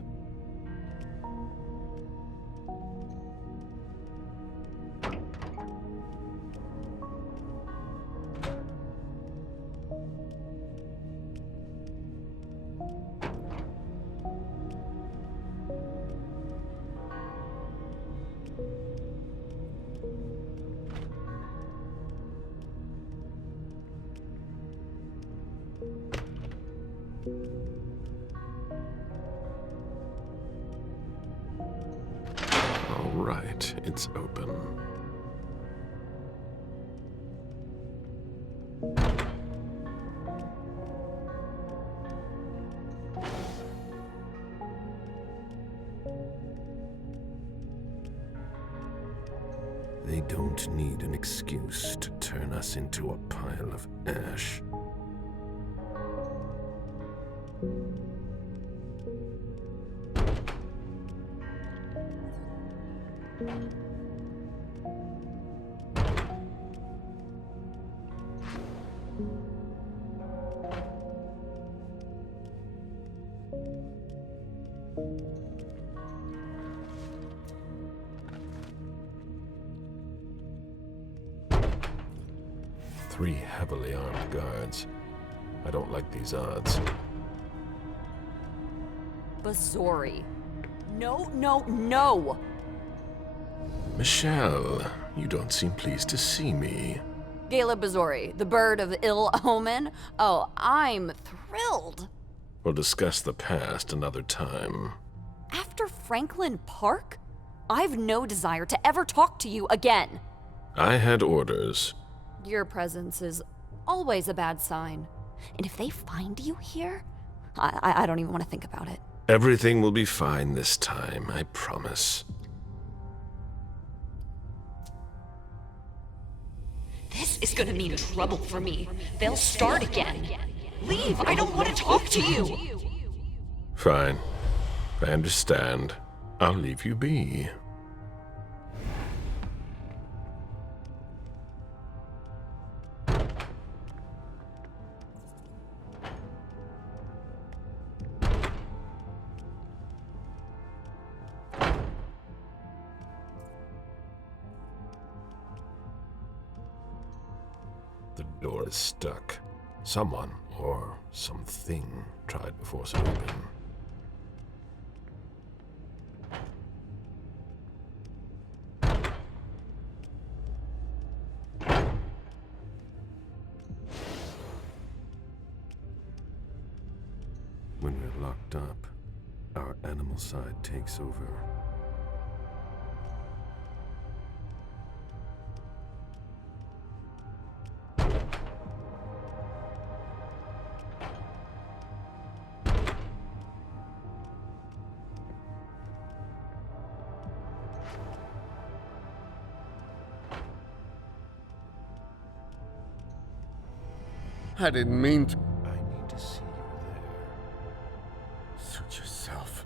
All right, it's open. They don't need an excuse to turn us into a pile of ash. Three heavily armed guards. I don't like these odds. Bazori. No, no, no! Michelle, you don't seem pleased to see me. Gala Bazori, the bird of ill omen? Oh, I'm thrilled. We'll discuss the past another time. After Franklin Park? I've no desire to ever talk to you again. I had orders. Your presence is always a bad sign. And if they find you here, I don't even want to think about it. Everything will be fine this time, I promise. This is gonna mean trouble for me. They'll start again. Leave! I don't want to talk to you! Fine. I understand. I'll leave you be. The door is stuck. Someone, or something, tried to force it open. When we're locked up, our animal side takes over. I didn't mean to. I need to see you there. Suit yourself.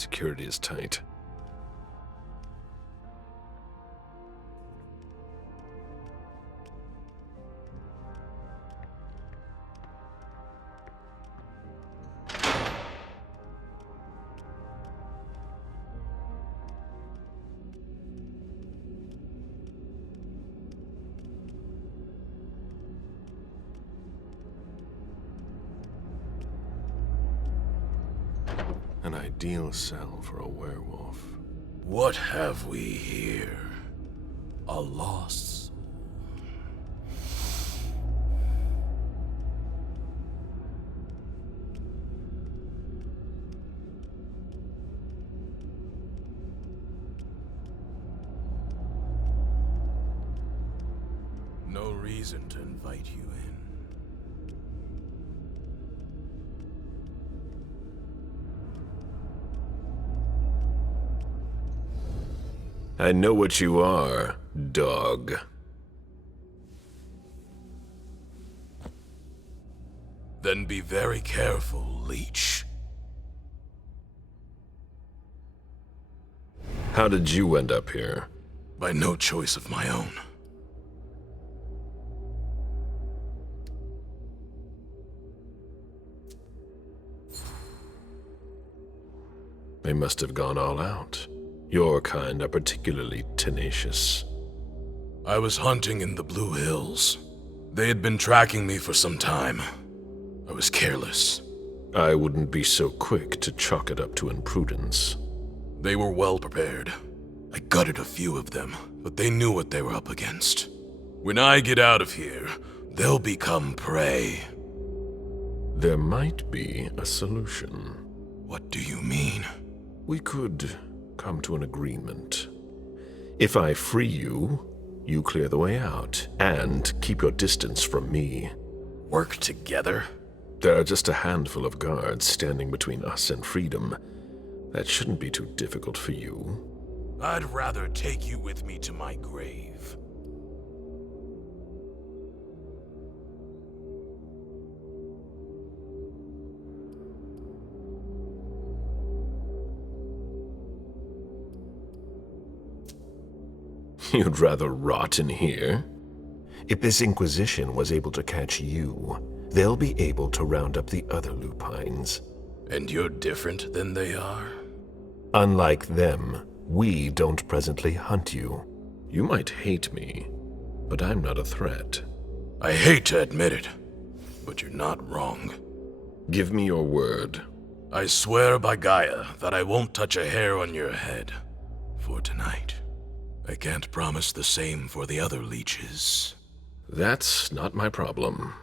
Security is tight. An ideal cell for a werewolf. What have we here? A lost soul. No reason to invite you in. I know what you are, dog. Then be very careful, leech. How did you end up here? By no choice of my own. They must have gone all out. Your kind are particularly tenacious. I was hunting in the Blue Hills. They had been tracking me for some time. I was careless. I wouldn't be so quick to chalk it up to imprudence. They were well prepared. I gutted a few of them, but they knew what they were up against. When I get out of here, they'll become prey. There might be a solution. What do you mean? We could come to an agreement. If I free you, you clear the way out, and keep your distance from me. Work together? There are just a handful of guards standing between us and freedom. That shouldn't be too difficult for you. I'd rather take you with me to my grave. You'd rather rot in here? If this Inquisition was able to catch you, they'll be able to round up the other lupines. And you're different than they are? Unlike them, we don't presently hunt you. You might hate me, but I'm not a threat. I hate to admit it, but you're not wrong. Give me your word. I swear by Gaia that I won't touch a hair on your head. For tonight. I can't promise the same for the other leeches. That's not my problem.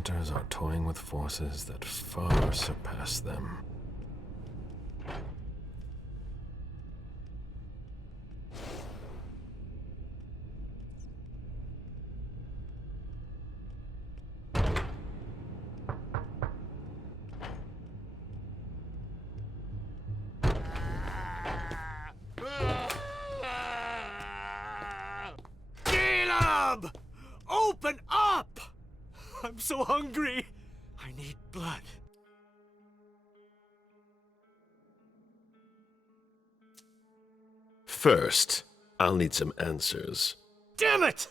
hunters are toying with forces that far surpass them. Caleb! Open up! I'm so hungry. I need blood. First, I'll need some answers. Damn it!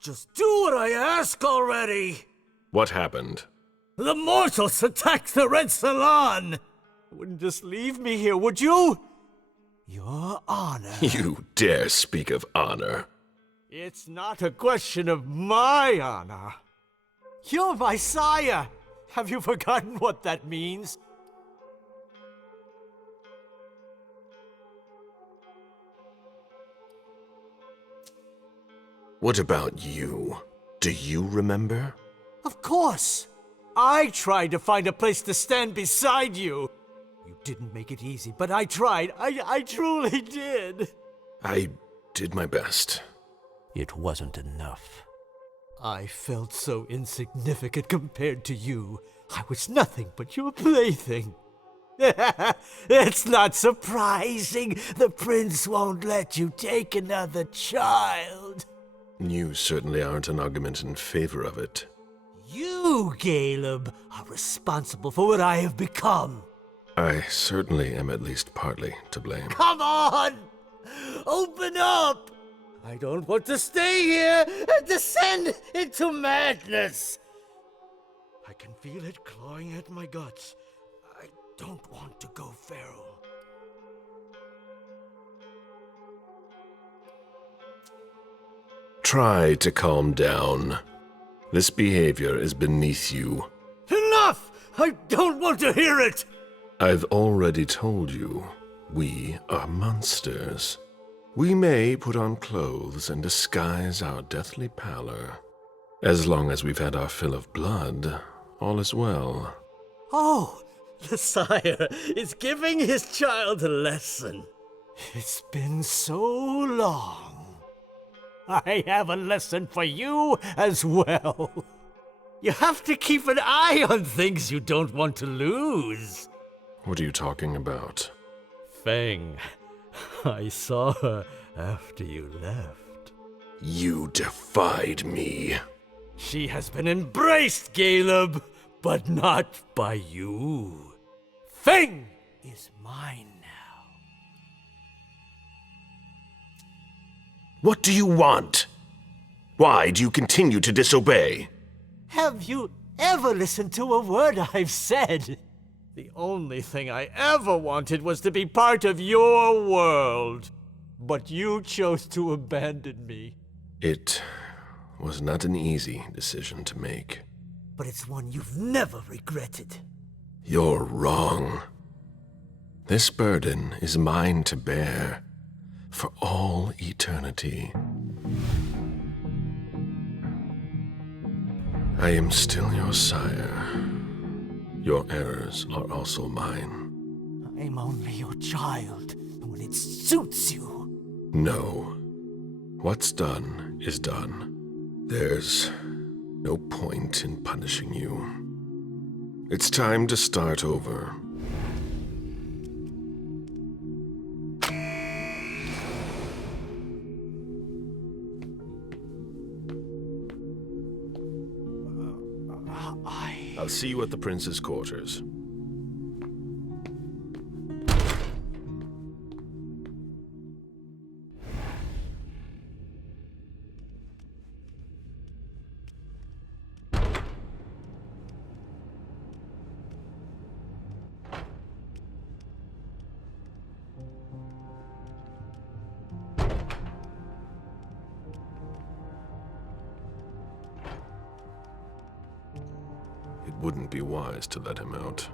Just do what I ask already! What happened? The mortals attacked the Red Salon! Wouldn't just leave me here, would you? Your honor. You dare speak of honor? It's not a question of my honor. You're my sire! Have you forgotten what that means? What about you? Do you remember? Of course! I tried to find a place to stand beside you. You didn't make it easy, but I tried. I truly did. I did my best. It wasn't enough. I felt so insignificant compared to you. I was nothing but your plaything. It's not surprising the prince won't let you take another child. You certainly aren't an argument in favor of it. You, Caleb, are responsible for what I have become. I certainly am at least partly to blame. Come on! Open up! I don't want to stay here and descend into madness. I can feel it clawing at my guts. I don't want to go feral. Try to calm down. This behavior is beneath you. Enough! I don't want to hear it! I've already told you, we are monsters. We may put on clothes and disguise our deathly pallor. As long as we've had our fill of blood, all is well. Oh, the sire is giving his child a lesson. It's been so long. I have a lesson for you as well. You have to keep an eye on things you don't want to lose. What are you talking about? Feng, I saw her after you left. You defied me. She has been embraced, Caleb, but not by you. Feng is mine now. What do you want? Why do you continue to disobey? Have you ever listened to a word I've said? The only thing I ever wanted was to be part of your world. But you chose to abandon me. It was not an easy decision to make. But it's one you've never regretted. You're wrong. This burden is mine to bear for all eternity. I am still your sire. Your errors are also mine. I'm only your child when it suits you. No. What's done is done. There's no point in punishing you. It's time to start over. I'll see you at the prince's quarters. It wouldn't be wise to let him out.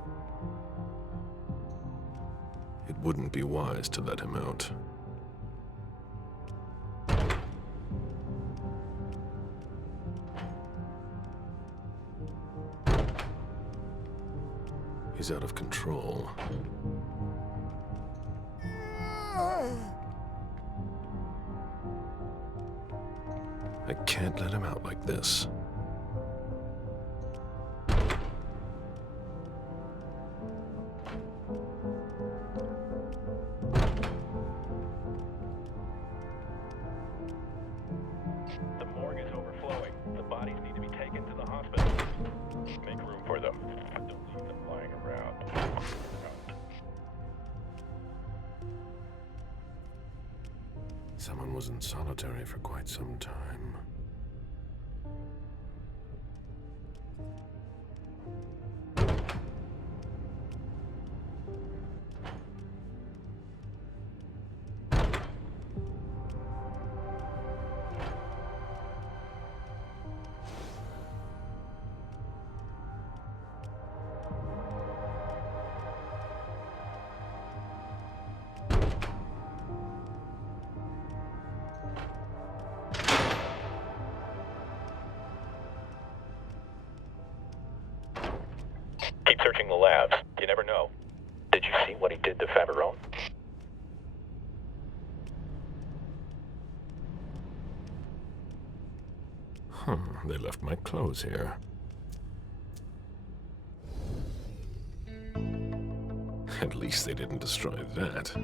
It wouldn't be wise to let him out. He's out of control. I can't let him out like this. The morgue is overflowing. The bodies need to be taken to the hospital. Make room for them. Don't leave them lying around. Someone was in solitary for quite some time. Keep searching the labs. You never know. Did you see what he did to Faberone? They left my clothes here. At least they didn't destroy that.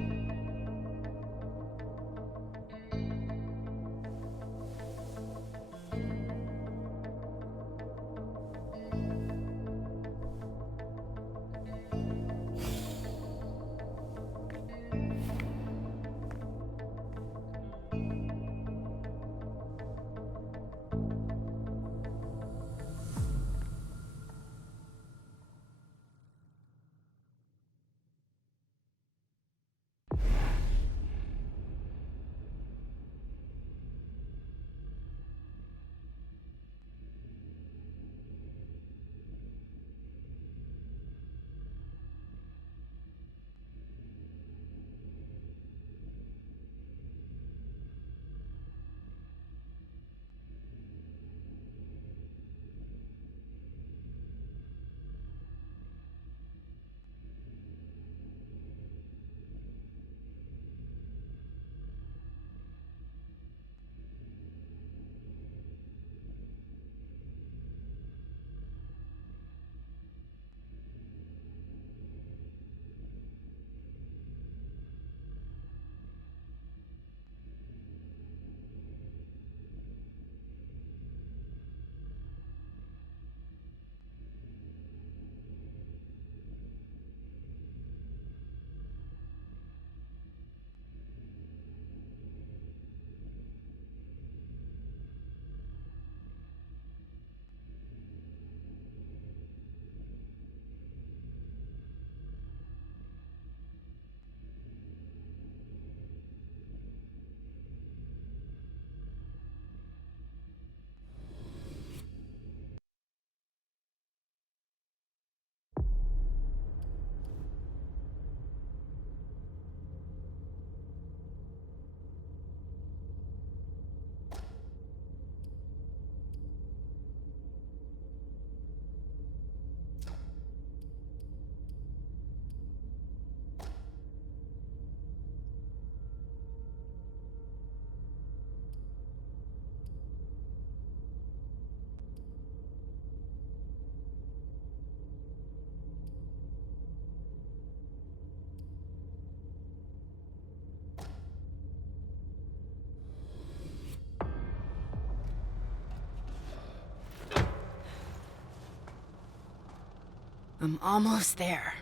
I'm almost there.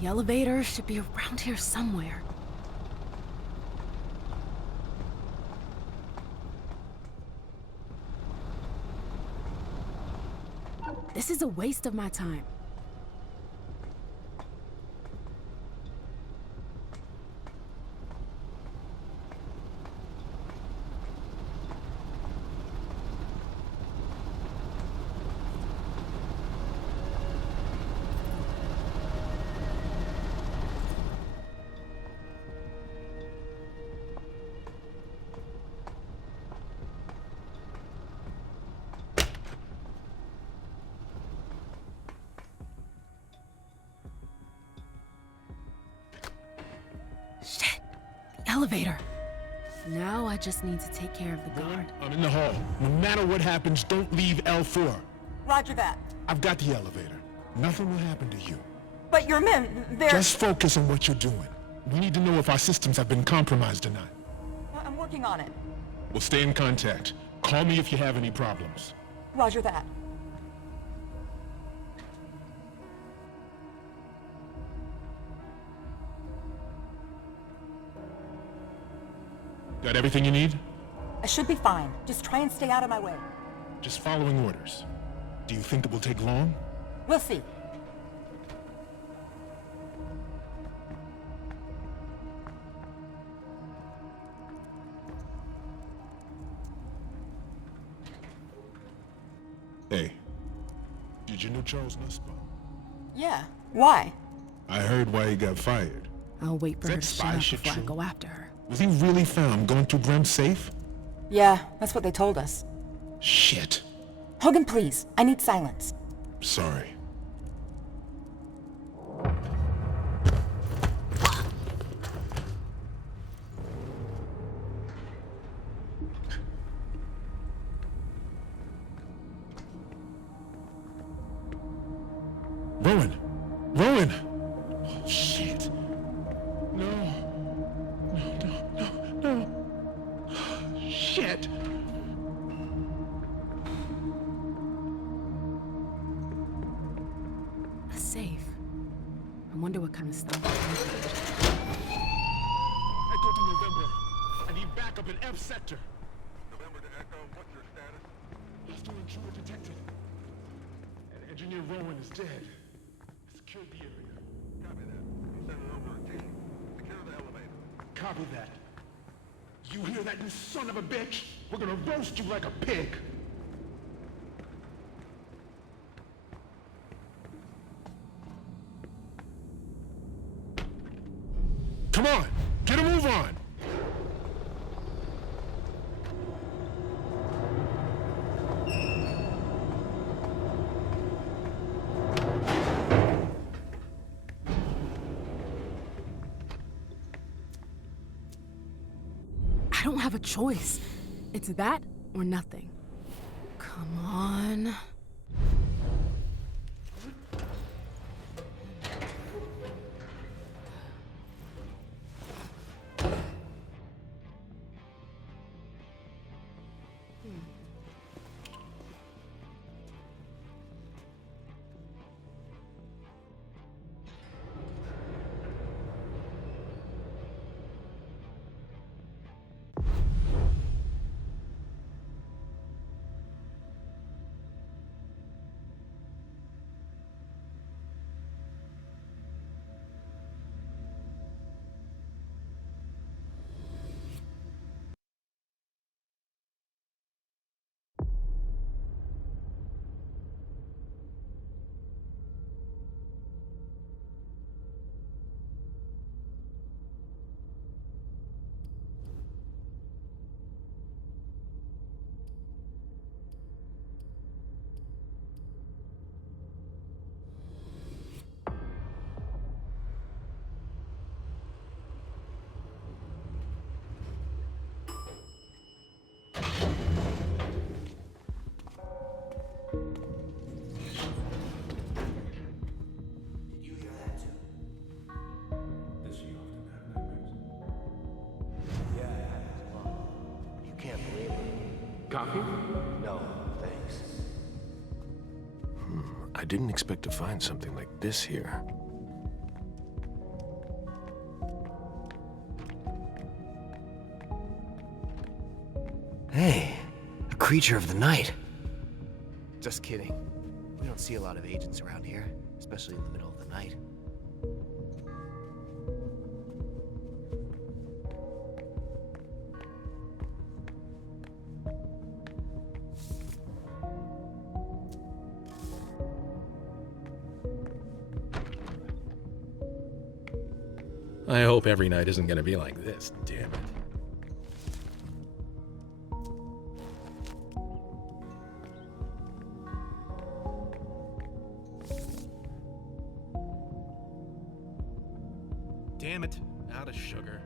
The elevator should be around here somewhere. This is a waste of my time. elevator. Now I just need to take care of the guard. I'm in the hall. No matter what happens, don't leave L4. Roger that. I've got the elevator. Nothing will happen to you. But your men, they're... Just focus on what you're doing. We need to know if our systems have been compromised or not. I'm working on it. We'll stay in contact. Call me if you have any problems. Roger that. Got everything you need? I should be fine. Just try and stay out of my way. Just following orders. Do you think it will take long? We'll see. Hey, did you know Charles Nussbaum? Yeah. Why? I heard why he got fired. I'll wait for her to shut up shit before I true? go after her. Was he really found going through Brem's safe? Yeah, that's what they told us. Shit. Hogan, please. I need silence. Sorry. Rowan! Rowan! Oh, shit. No. No. Shit. A safe. I wonder what kind of stuff. Echo to November. I need backup in F sector. November to Echo, what's your status? Hostile intruder detected. And Engineer Rowan is dead. Secure the area. Copy that. I'm sending over a team. Secure the elevator. Copy that. You hear that, you son of a bitch? We're gonna roast you like a pig. Come on, get a move on. I don't have a choice. It's that or nothing. Come on. Coffee? No, thanks. I didn't expect to find something like this here. Hey, a creature of the night. Just kidding. We don't see a lot of agents around here, especially in the middle of the night. I hope every night isn't gonna be like this, damn it. Damn it, out of sugar.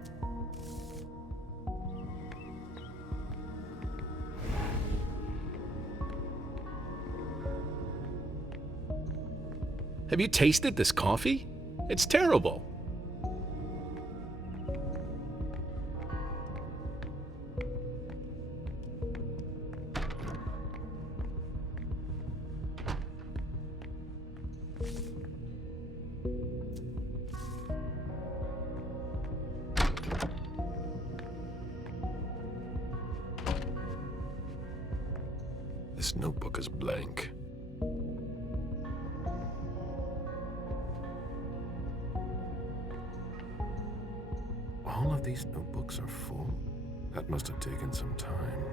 Have you tasted this coffee? It's terrible. This notebook is blank. All of these notebooks are full? That must have taken some time.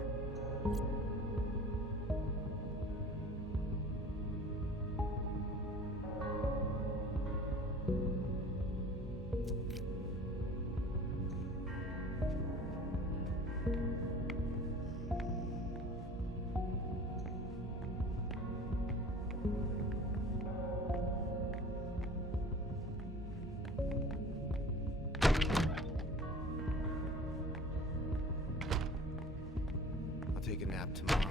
I'll take a nap tomorrow.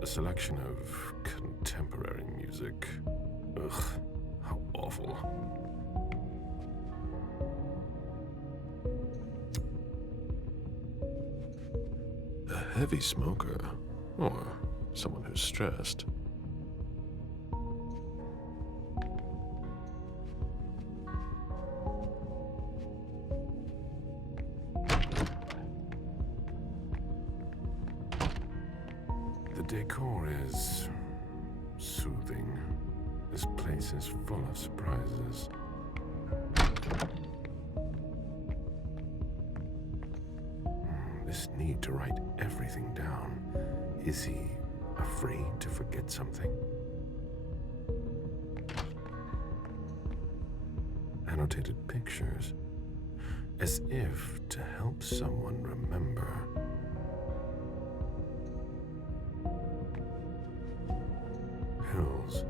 A selection of contemporary music. Ugh, how awful. A heavy smoker, or someone who's stressed. The decor is soothing. This place is full of surprises. This need to write everything down. Is he afraid to forget something? Annotated pictures, as if to help someone remember. Pills.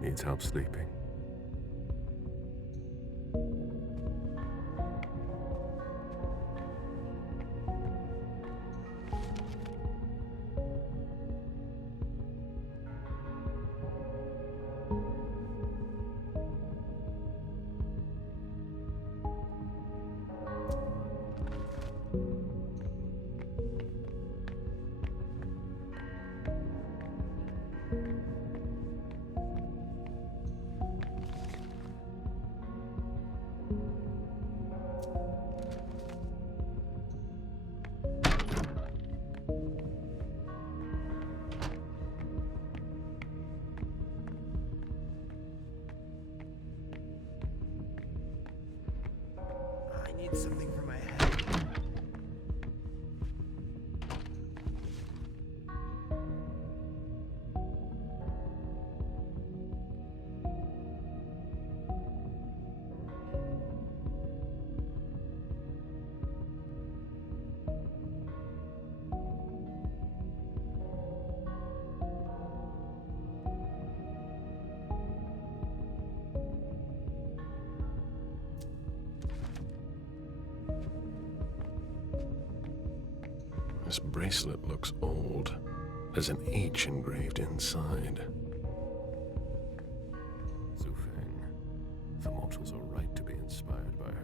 Needs help sleeping. I need something for my head. This bracelet looks old. There's an H engraved inside. Zufeng. The mortals are right to be inspired by her.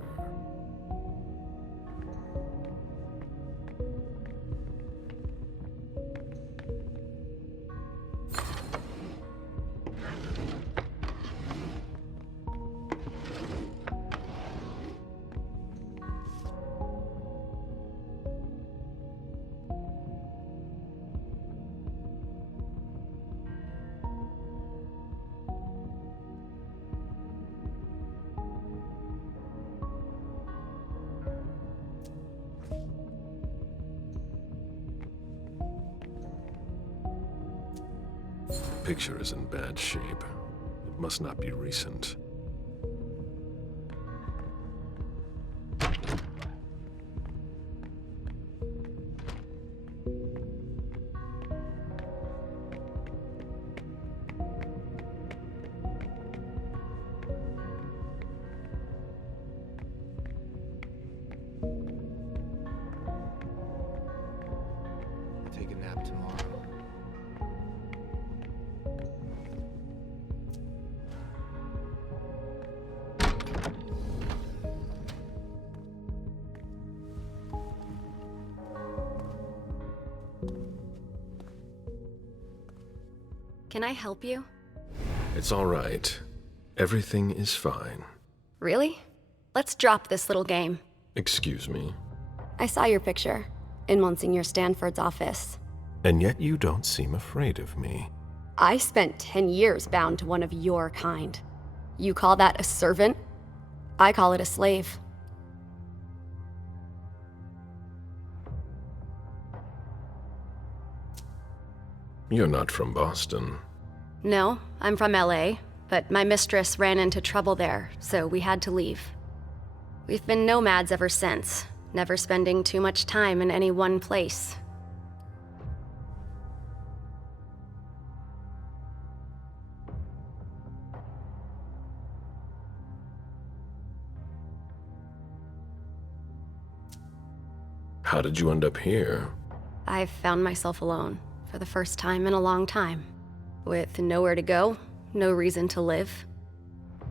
picture is in bad shape. It must not be recent. Take a nap tomorrow. Can I help you? It's all right. Everything is fine. Really? Let's drop this little game. Excuse me. I saw your picture in Monsignor Stanford's office. And yet you don't seem afraid of me. I spent 10 years bound to one of your kind. You call that a servant? I call it a slave. You're not from Boston. No, I'm from LA, but my mistress ran into trouble there, so we had to leave. We've been nomads ever since, never spending too much time in any one place. How did you end up here? I've found myself alone for the first time in a long time, with nowhere to go, no reason to live.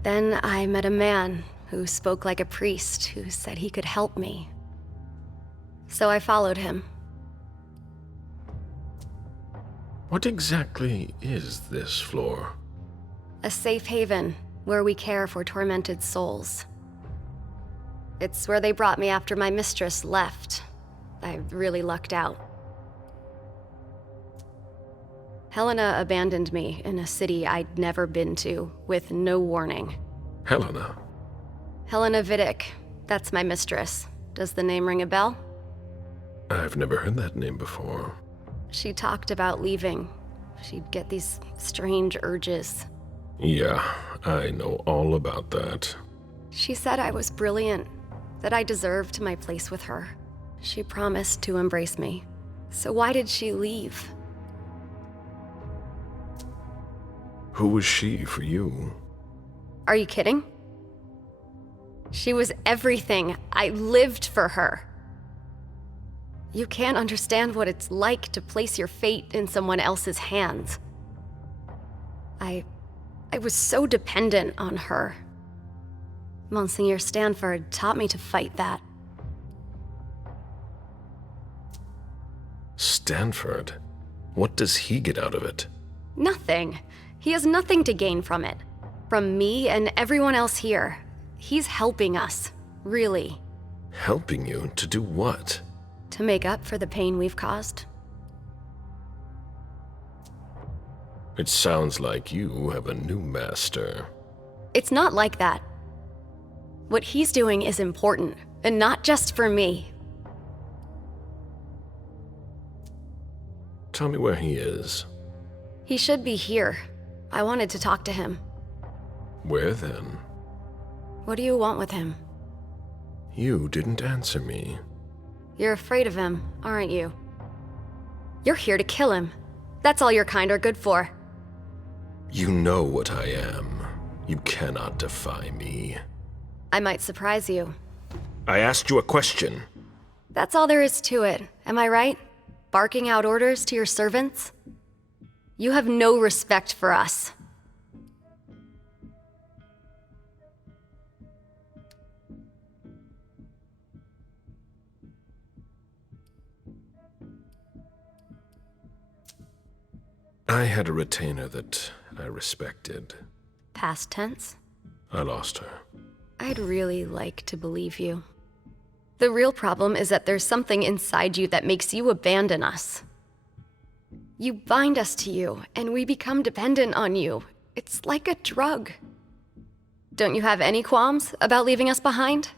Then I met a man who spoke like a priest who said he could help me. So I followed him. What exactly is this floor? A safe haven where we care for tormented souls. It's where they brought me after my mistress left. I really lucked out. Helena abandoned me in a city I'd never been to, with no warning. Helena? Helena Vidic. That's my mistress. Does the name ring a bell? I've never heard that name before. She talked about leaving. She'd get these strange urges. Yeah, I know all about that. She said I was brilliant, that I deserved my place with her. She promised to embrace me. So why did she leave? Who was she for you? Are you kidding? She was everything. I lived for her. You can't understand what it's like to place your fate in someone else's hands. I was so dependent on her. Monsignor Stanford taught me to fight that. Stanford? What does he get out of it? Nothing. He has nothing to gain from it. From me and everyone else here. He's helping us, really. Helping you to do what? To make up for the pain we've caused. It sounds like you have a new master. It's not like that. What he's doing is important, and not just for me. Tell me where he is. He should be here. I wanted to talk to him. Where then? What do you want with him? You didn't answer me. You're afraid of him, aren't you? You're here to kill him. That's all your kind are good for. You know what I am. You cannot defy me. I might surprise you. I asked you a question. That's all there is to it, am I right? Barking out orders to your servants? You have no respect for us. I had a retainer that I respected. Past tense? I lost her. I'd really like to believe you. The real problem is that there's something inside you that makes you abandon us. You bind us to you, and we become dependent on you. It's like a drug. Don't you have any qualms about leaving us behind?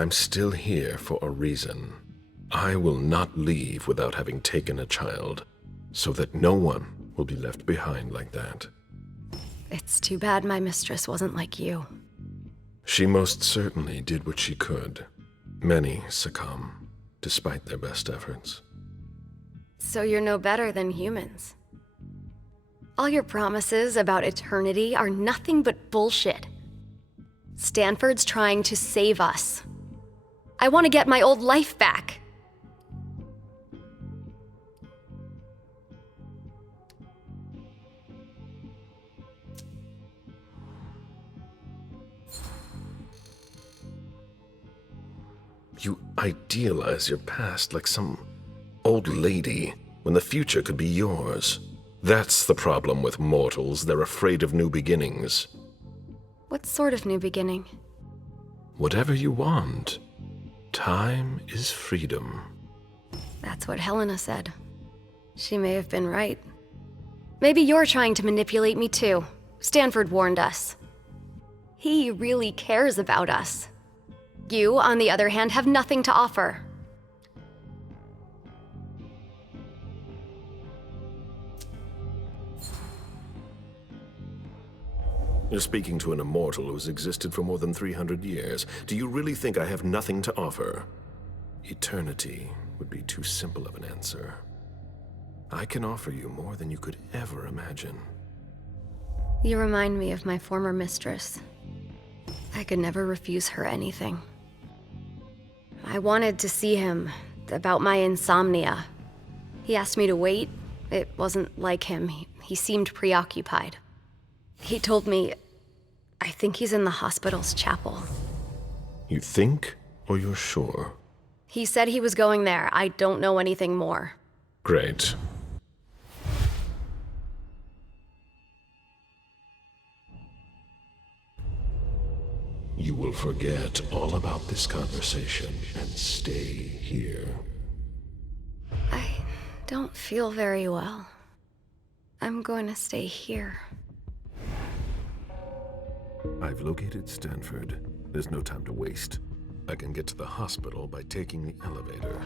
I'm still here for a reason. I will not leave without having taken a child, so that no one will be left behind like that. It's too bad my mistress wasn't like you. She most certainly did what she could. Many succumb, despite their best efforts. So you're no better than humans. All your promises about eternity are nothing but bullshit. Stanford's trying to save us. I want to get my old life back. You idealize your past like some old lady, when the future could be yours. That's the problem with mortals. They're afraid of new beginnings. What sort of new beginning? Whatever you want. Time is freedom. That's what Helena said. She may have been right. Maybe you're trying to manipulate me too. Stanford warned us. He really cares about us. You, on the other hand, have nothing to offer. You're speaking to an immortal who's existed for more than 300 years. Do you really think I have nothing to offer? Eternity would be too simple of an answer. I can offer you more than you could ever imagine. You remind me of my former mistress. I could never refuse her anything. I wanted to see him about my insomnia. He asked me to wait. It wasn't like him. He seemed preoccupied. He told me, I think he's in the hospital's chapel. You think, or you're sure? He said he was going there. I don't know anything more. Great. You will forget all about this conversation and stay here. I don't feel very well. I'm going to stay here. I've located Stanford. There's no time to waste. I can get to the hospital by taking the elevator.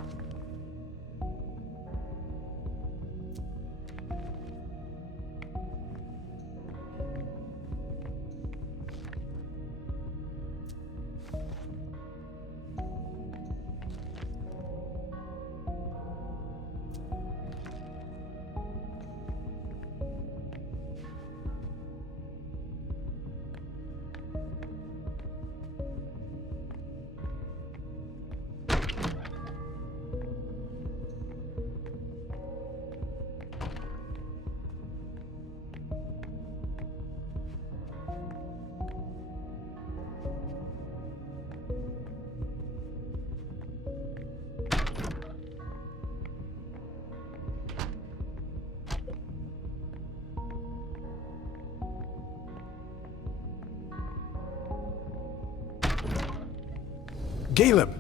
Caleb!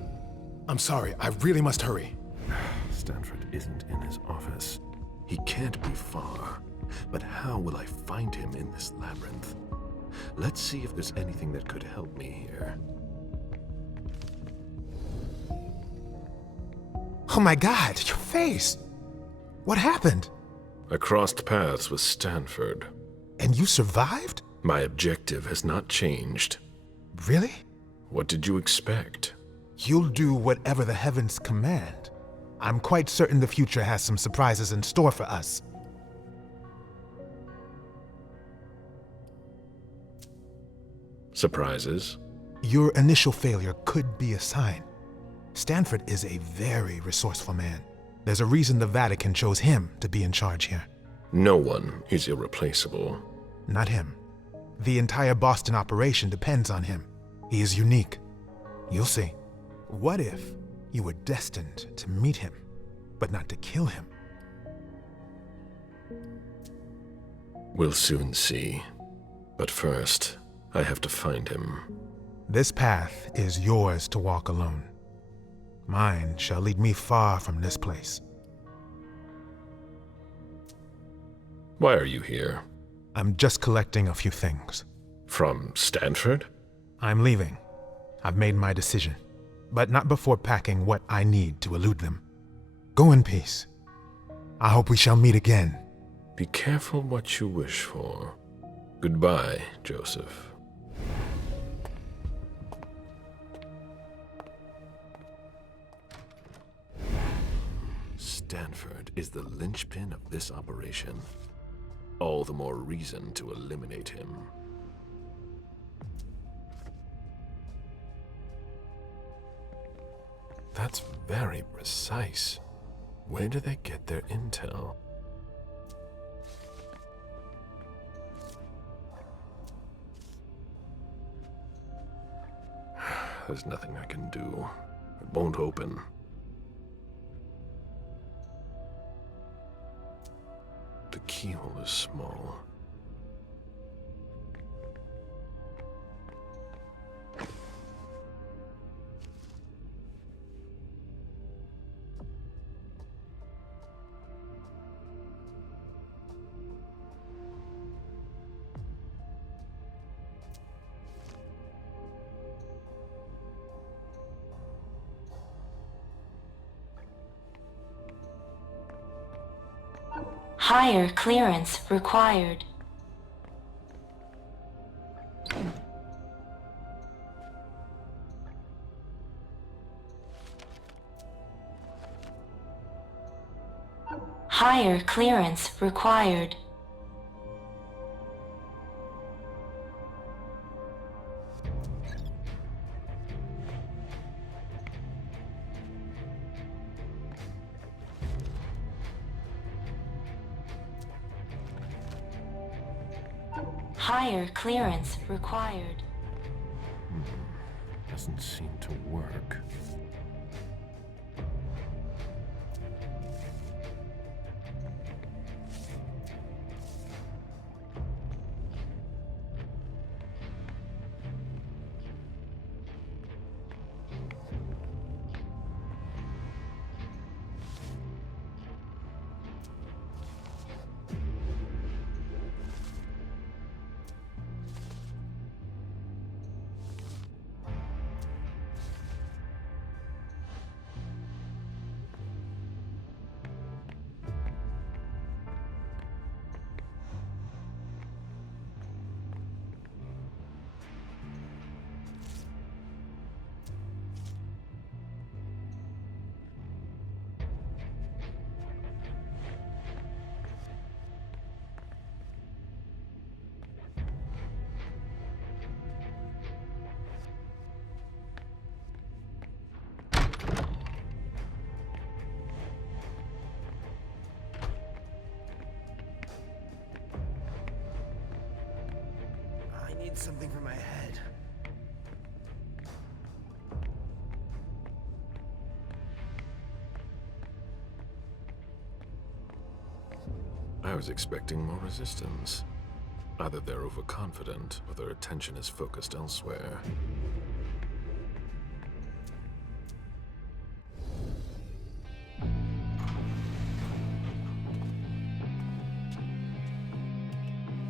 I'm sorry, I really must hurry. Stanford isn't in his office. He can't be far. But how will I find him in this labyrinth? Let's see if there's anything that could help me here. Oh my God, your face! What happened? I crossed paths with Stanford. And you survived? My objective has not changed. Really? What did you expect? You'll do whatever the heavens command. I'm quite certain the future has some surprises in store for us. Surprises? Your initial failure could be a sign. Stanford is a very resourceful man. There's a reason the Vatican chose him to be in charge here. No one is irreplaceable. Not him. The entire Boston operation depends on him. He is unique. You'll see. What if you were destined to meet him, but not to kill him? We'll soon see. But first, I have to find him. This path is yours to walk alone. Mine shall lead me far from this place. Why are you here? I'm just collecting a few things. From Stanford? I'm leaving. I've made my decision. but not before packing what I need to elude them. Go in peace. I hope we shall meet again. Be careful what you wish for. Goodbye, Joseph. Stanford is the linchpin of this operation. All the more reason to eliminate him. That's very precise. Where do they get their intel? There's nothing I can do. It won't open. The keyhole is small. Higher clearance required. Higher clearance required. Higher clearance required. Doesn't seem to work. I need something for my head. I was expecting more resistance. Either they're overconfident, or their attention is focused elsewhere.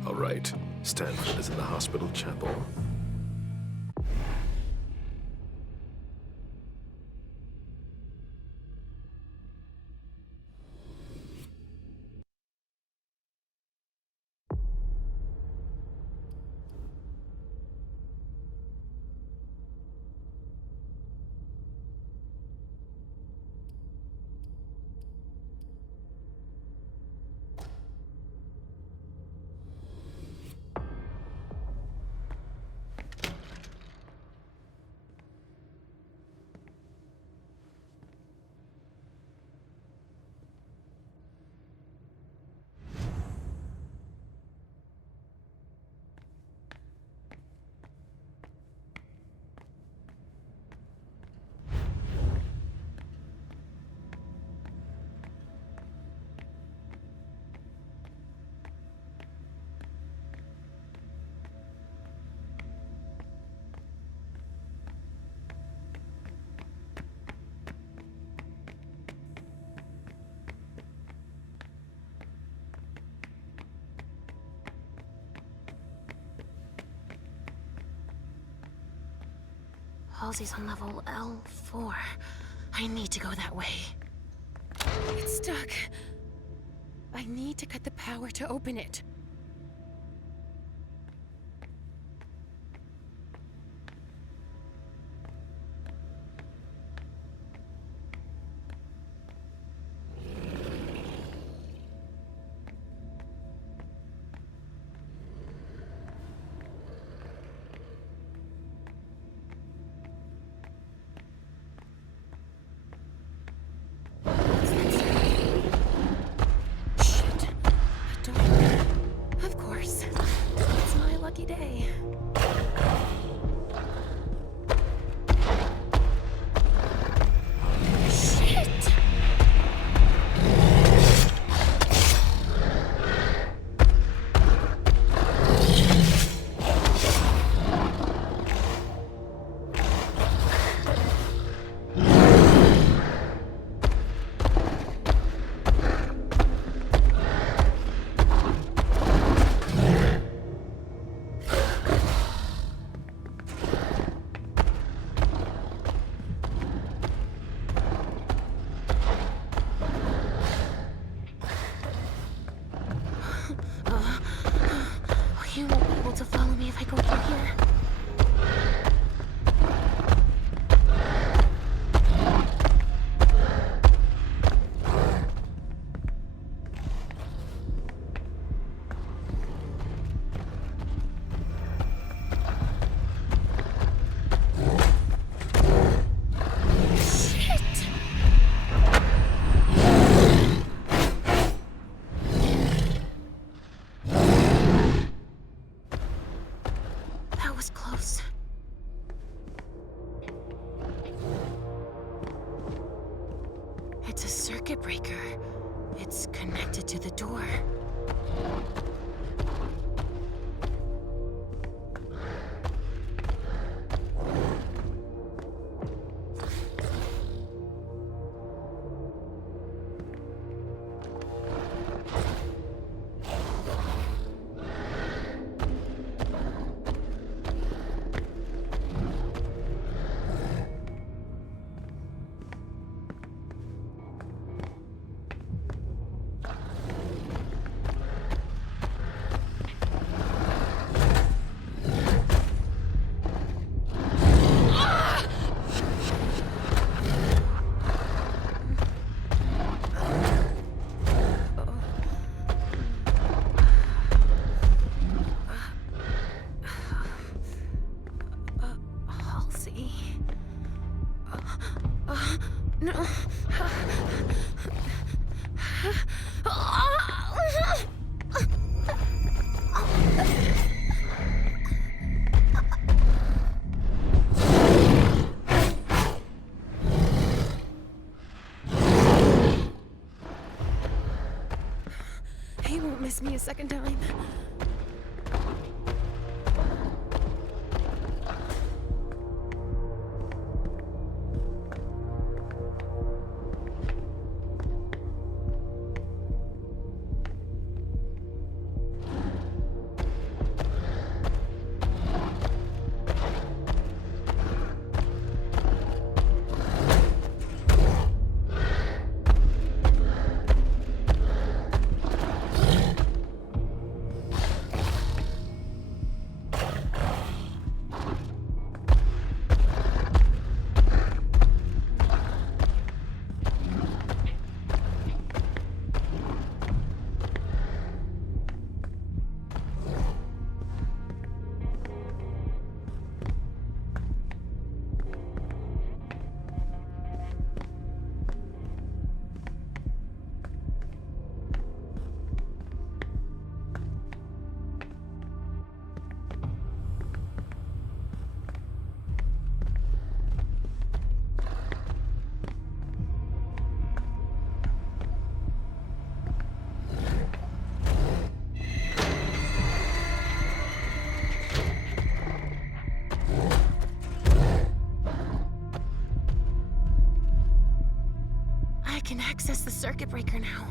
All right, Stanford is in the hospital chapel. Halsey's on level L4. I need to go that way. It's stuck. I need to cut the power to open it. Of course. It's my lucky day. Shit! You won't be able to follow me if I go through here. That was close. It's a circuit breaker. It's connected to the door. Halsey. No. He won't miss me a second time. I can access the circuit breaker now.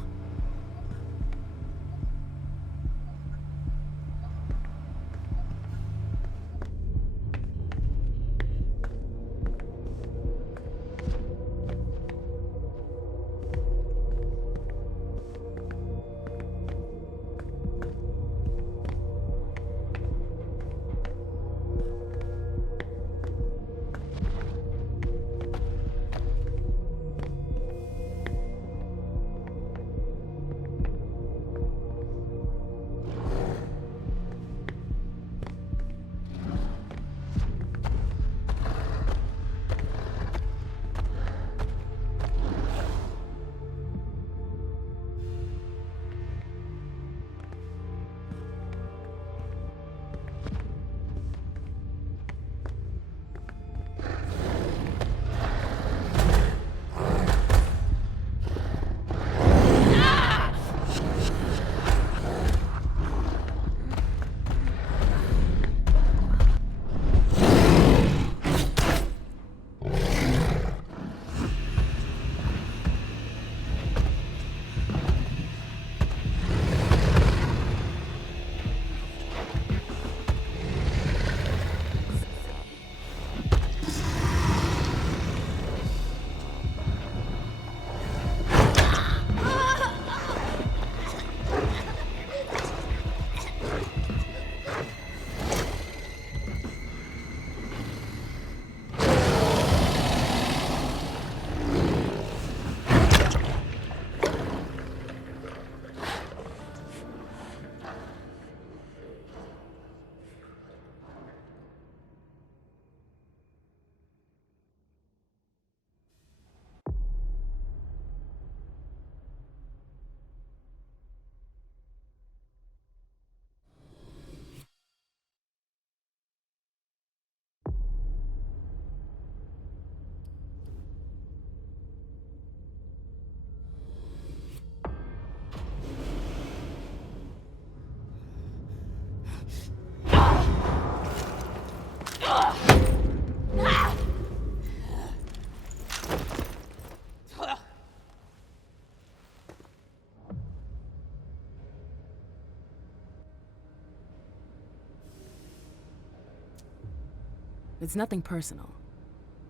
It's nothing personal.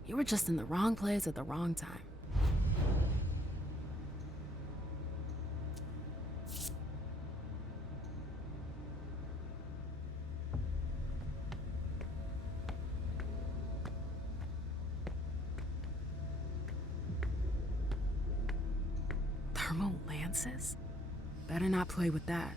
You were just in the wrong place at the wrong time. Thermal lances? Better not play with that.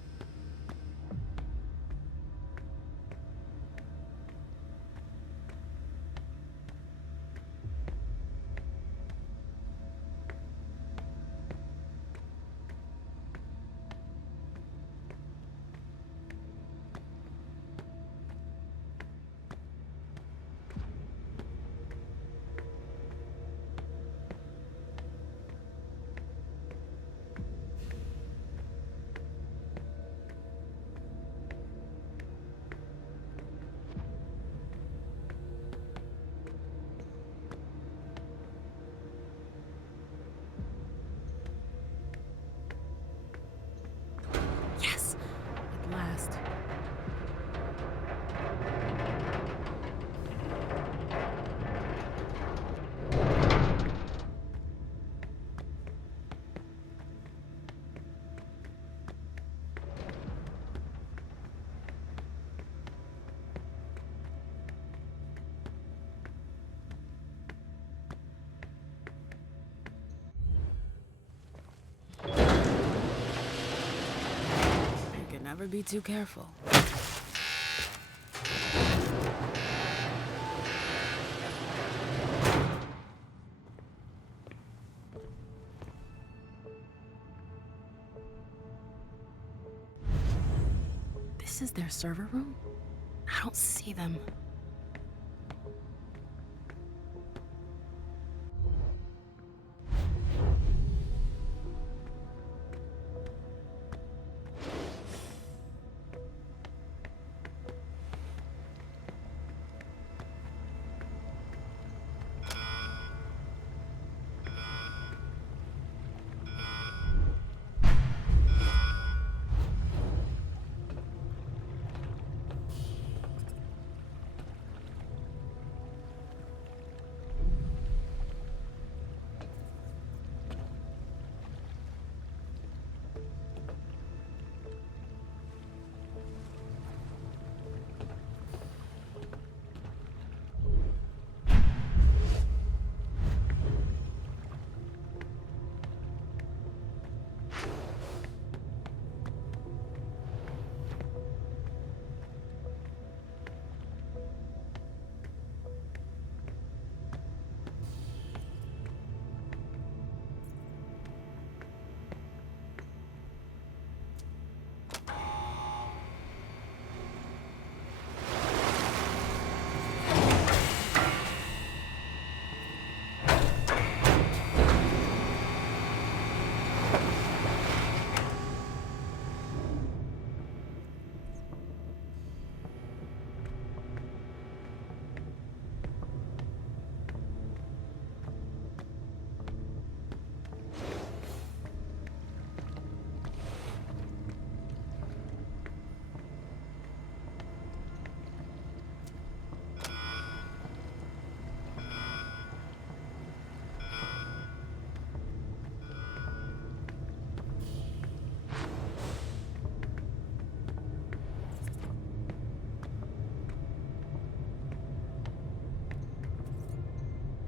Yes! At last. You can never be too careful. This is their server room? I don't see them.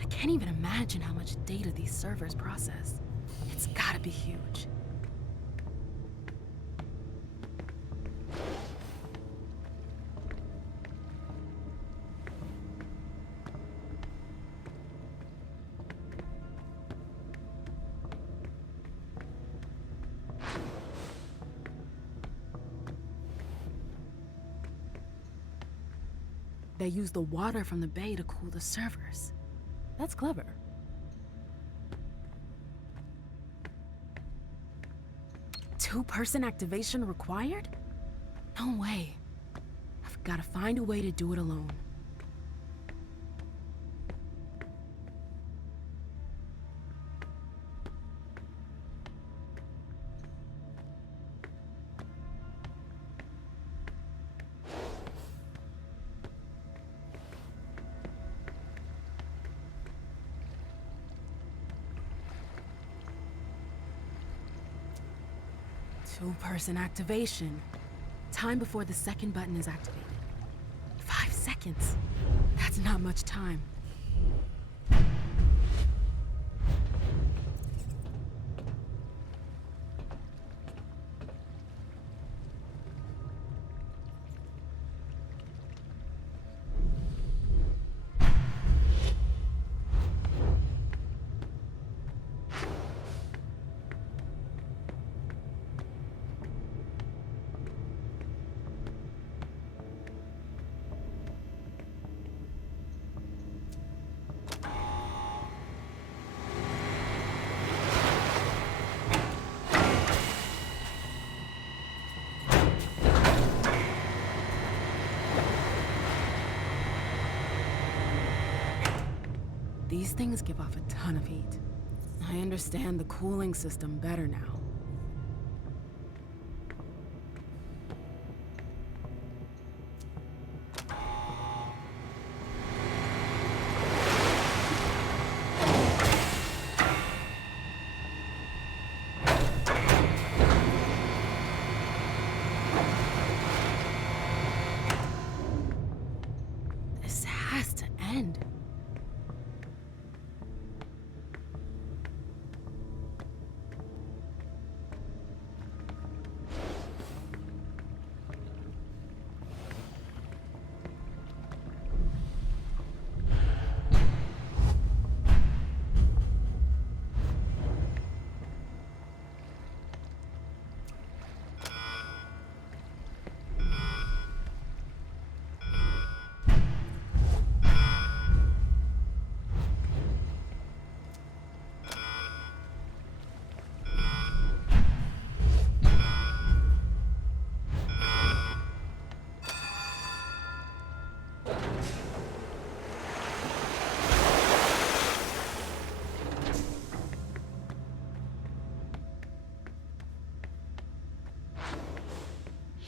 I can't even imagine how much data these servers process. It's gotta be huge. They use the water from the bay to cool the servers. That's clever. Two-person activation required? No way. I've got to find a way to do it alone. Two-person activation. Time before the second button is activated. 5 seconds. That's not much time. These things give off a ton of heat. I understand the cooling system better now. This has to end.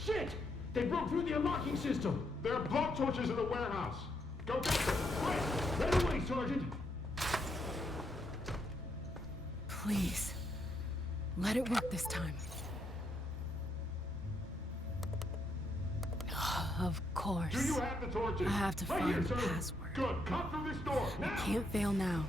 Shit! They broke through the unlocking system! There are block torches in the warehouse! Go get them! Quick! Right away, Sergeant! Please. Let it work this time. Of course. Do you have the torches? I have to Right find here, the Sergeant. password. Good. Come through this door, now! I can't fail now.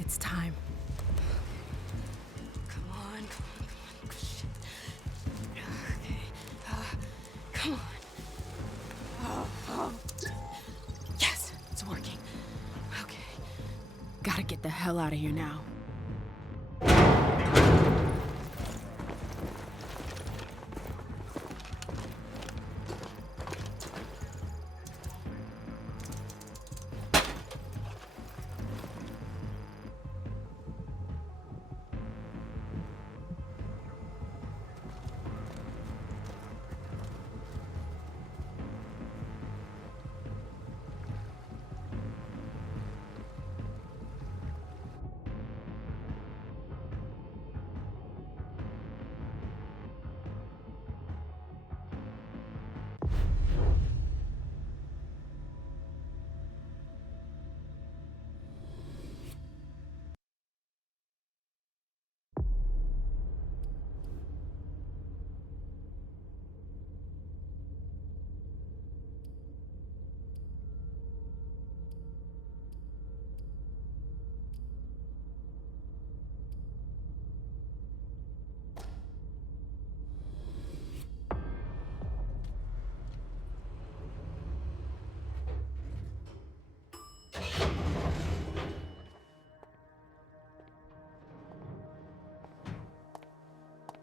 It's time. Come on, come on, come on. Shit. Okay. Come on. Oh. Yes, it's working. Okay. Gotta get the hell out of here now.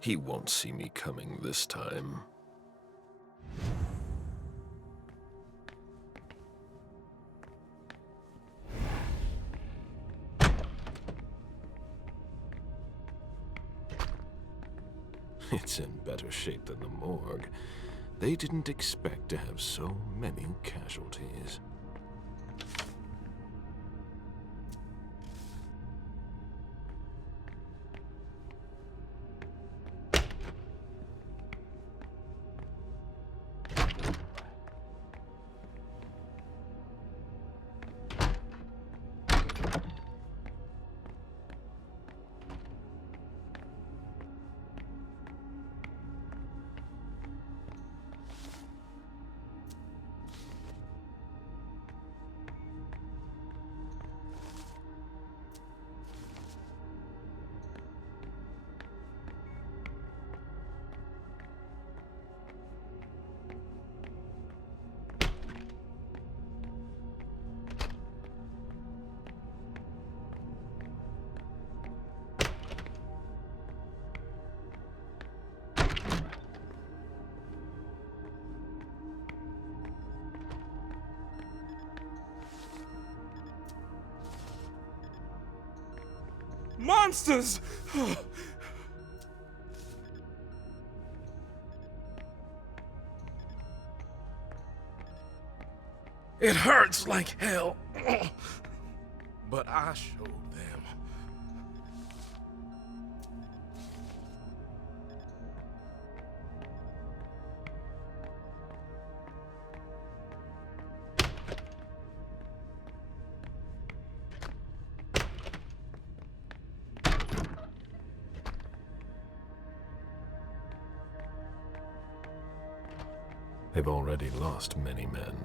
He won't see me coming this time. It's in better shape than the morgue. They didn't expect to have so many casualties. Monsters! It hurts like hell. But I showed them. They've already lost many men.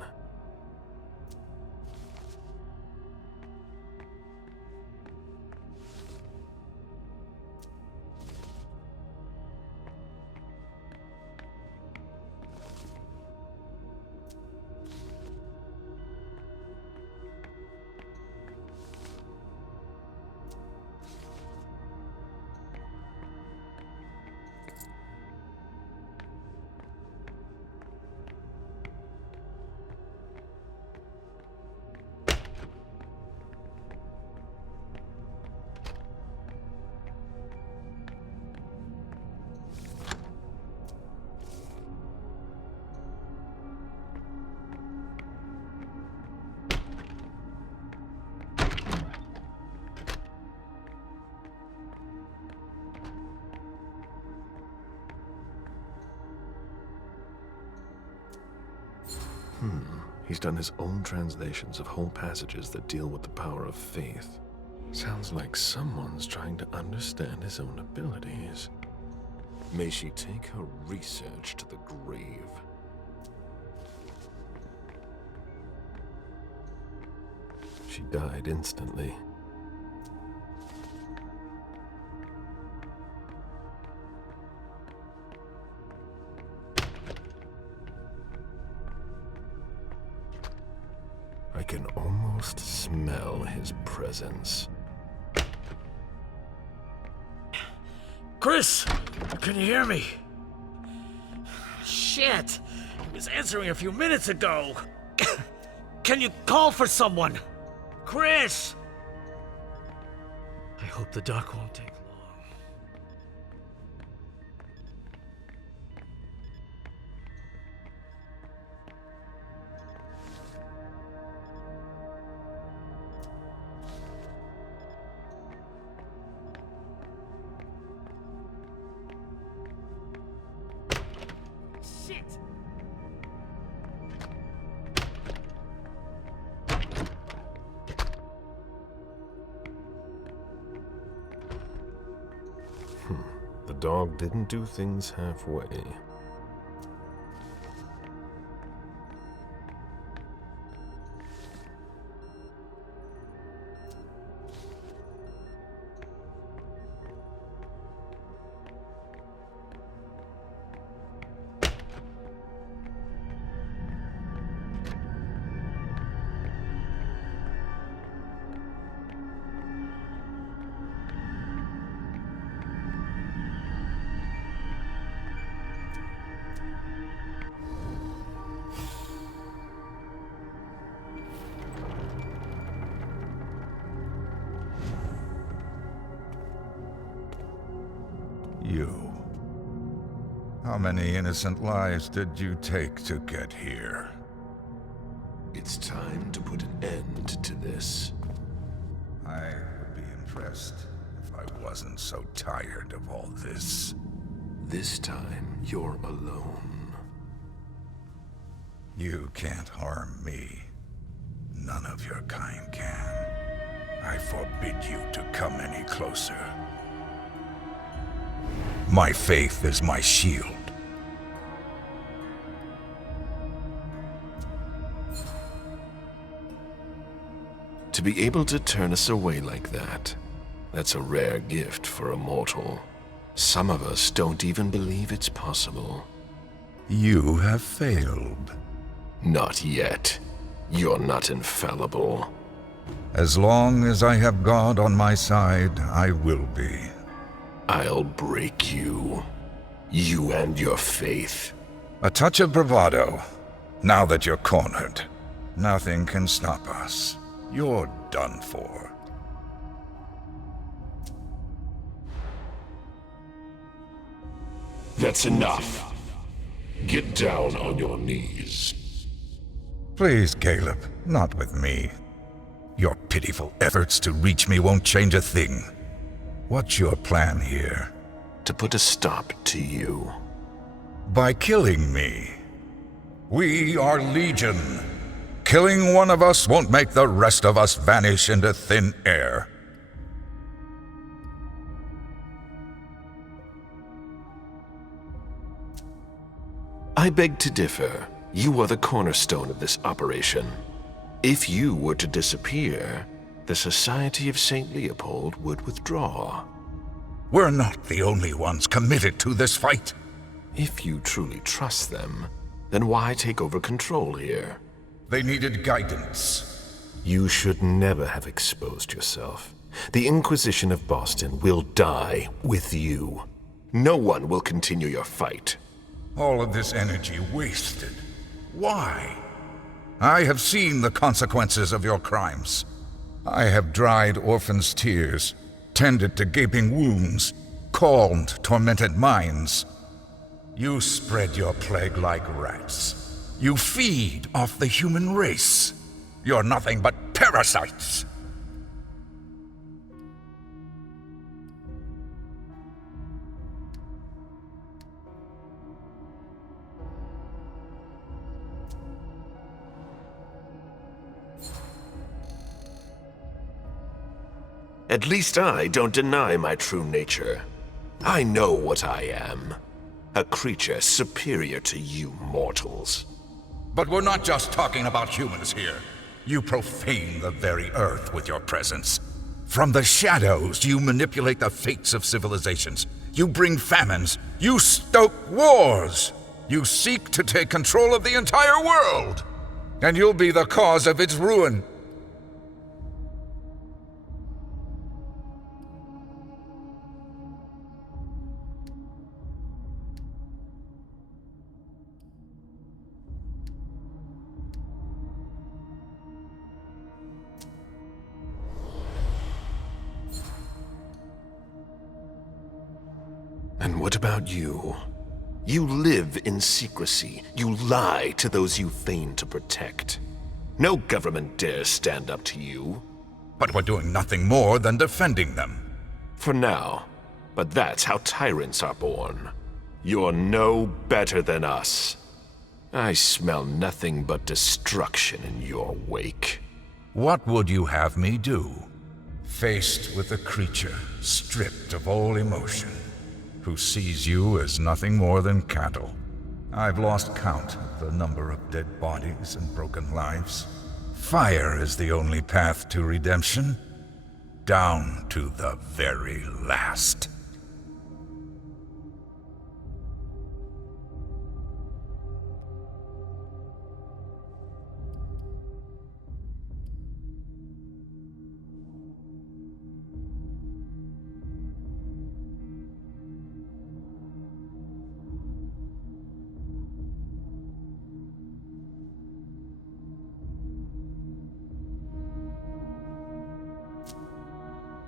He's done his own translations of whole passages that deal with the power of faith. Sounds like someone's trying to understand his own abilities. May she take her research to the grave. She died instantly. I can almost smell his presence. Chris! Can you hear me? Shit! He was answering a few minutes ago. Can you call for someone? Chris! I hope the doc won't take long. The dog didn't do things halfway. You. How many innocent lives did you take to get here? It's time to put an end to this. I would be impressed if I wasn't so tired of all this. This time, you're alone. You can't harm me. None of your kind can. I forbid you to come any closer. My faith is my shield. To be able to turn us away like that, that's a rare gift for a mortal. Some of us don't even believe it's possible. You have failed. Not yet. You're not infallible. As long as I have God on my side, I will be. I'll break you. You and your faith. A touch of bravado. Now that you're cornered, nothing can stop us. You're done for. That's enough. Get down on your knees. Please, Caleb, not with me. Your pitiful efforts to reach me won't change a thing. What's your plan here? To put a stop to you. By killing me. We are Legion. Killing one of us won't make the rest of us vanish into thin air. I beg to differ. You are the cornerstone of this operation. If you were to disappear, the Society of St. Leopold would withdraw. We're not the only ones committed to this fight. If you truly trust them, then why take over control here? They needed guidance. You should never have exposed yourself. The Inquisition of Boston will die with you. No one will continue your fight. All of this energy wasted. Why? I have seen the consequences of your crimes. I have dried orphans' tears, tended to gaping wounds, calmed tormented minds. You spread your plague like rats. You feed off the human race. You're nothing but parasites. At least I don't deny my true nature. I know what I am. A creature superior to you mortals. But we're not just talking about humans here. You profane the very earth with your presence. From the shadows, you manipulate the fates of civilizations. You bring famines. You stoke wars. You seek to take control of the entire world. And you'll be the cause of its ruin. And what about you? You live in secrecy. You lie to those you feign to protect. No government dares stand up to you. But we're doing nothing more than defending them. For now. But that's how tyrants are born. You're no better than us. I smell nothing but destruction in your wake. What would you have me do? Faced with a creature stripped of all emotion, who sees you as nothing more than cattle. I've lost count of the number of dead bodies and broken lives. Fire is the only path to redemption, down to the very last.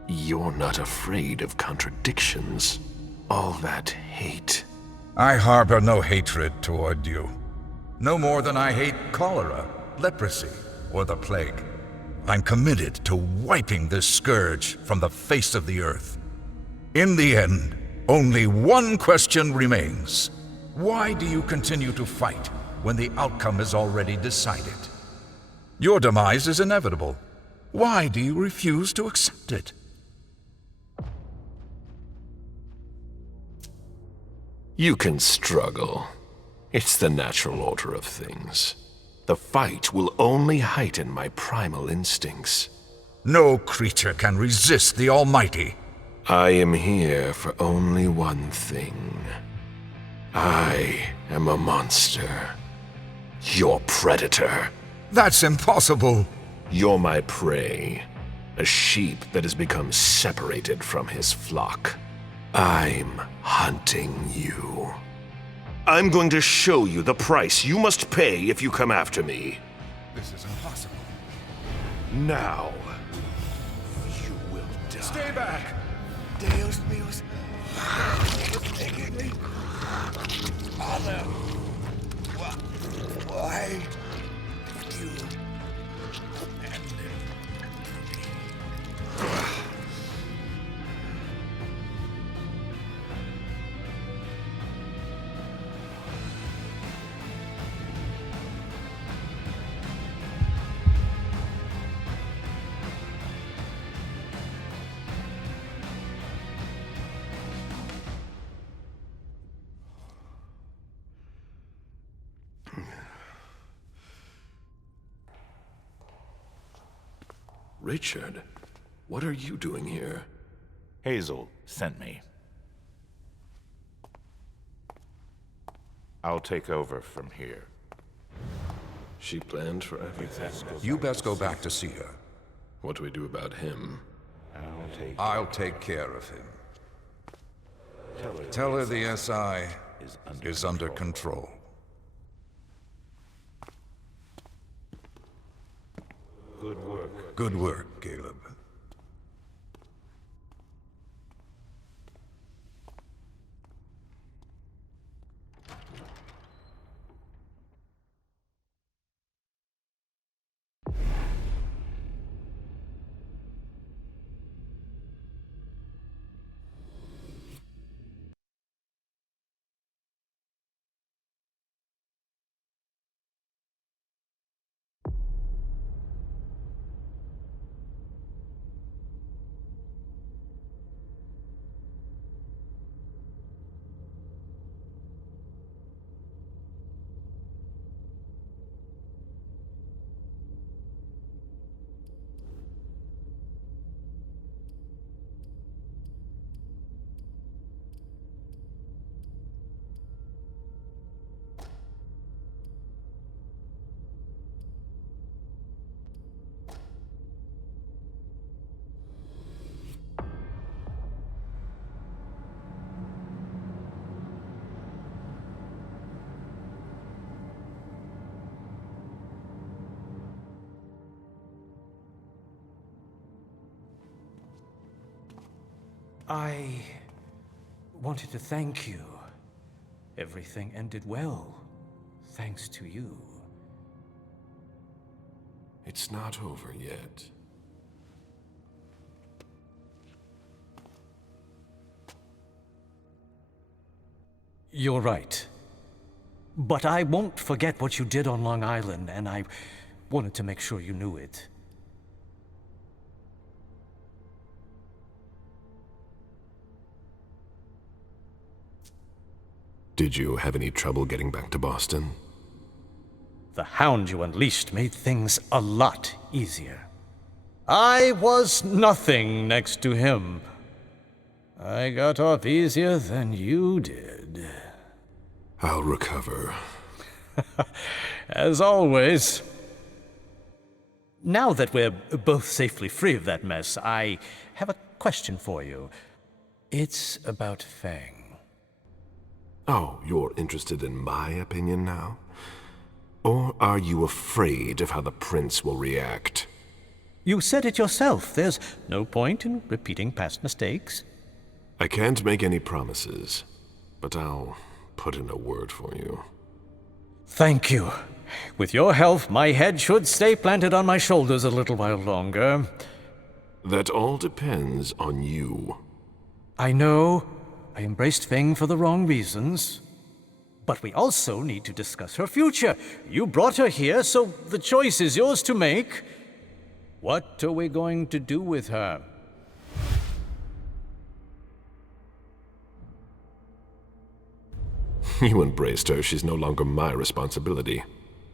You're not afraid of contradictions, all that hate? I harbor no hatred toward you. No more than I hate cholera, leprosy, or the plague. I'm committed to wiping this scourge from the face of the earth. In the end, only one question remains. Why do you continue to fight when the outcome is already decided? Your demise is inevitable. Why do you refuse to accept it? You can struggle. It's the natural order of things. The fight will only heighten my primal instincts. No creature can resist the Almighty. I am here for only one thing. I am a monster. Your predator. That's impossible. You're my prey. A sheep that has become separated from his flock. I'm hunting you. I'm going to show you the price you must pay if you come after me. This is impossible. Now, you will die. Stay back! Deus meus. Taking me. Father. Why did you abandon me? Richard, what are you doing here? Hazel sent me. I'll take over from here. She planned for everything. You best go back to see her. What do we do about him? I'll take care of him. Tell her the SI is under control. Good work. Good work, Caleb. I wanted to thank you. Everything ended well, thanks to you. It's not over yet. You're right. But I won't forget what you did on Long Island, and I wanted to make sure you knew it. Did you have any trouble getting back to Boston? The hound you unleashed made things a lot easier. I was nothing next to him. I got off easier than you did. I'll recover. As always. Now that we're both safely free of that mess, I have a question for you. It's about Fang. Oh, you're interested in my opinion now? Or are you afraid of how the prince will react? You said it yourself. There's no point in repeating past mistakes. I can't make any promises, but I'll put in a word for you. Thank you. With your help, my head should stay planted on my shoulders a little while longer. That all depends on you. I know I embraced Feng for the wrong reasons. But we also need to discuss her future. You brought her here, so the choice is yours to make. What are we going to do with her? You embraced her. She's no longer my responsibility.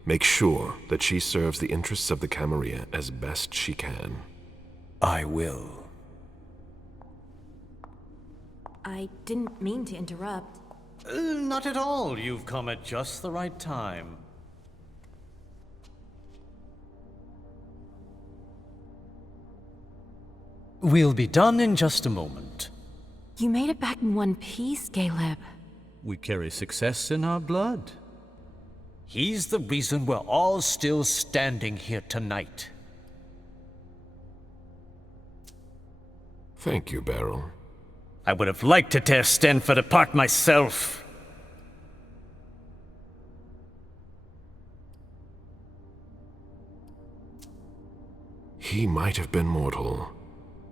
Make sure that she serves the interests of the Camarilla as best she can. I will. I didn't mean to interrupt. Not at all. You've come at just the right time. We'll be done in just a moment. You made it back in one piece, Caleb. We carry success in our blood. He's the reason we're all still standing here tonight. Thank you, Beryl. I would have liked to tear Stanford apart myself. He might have been mortal,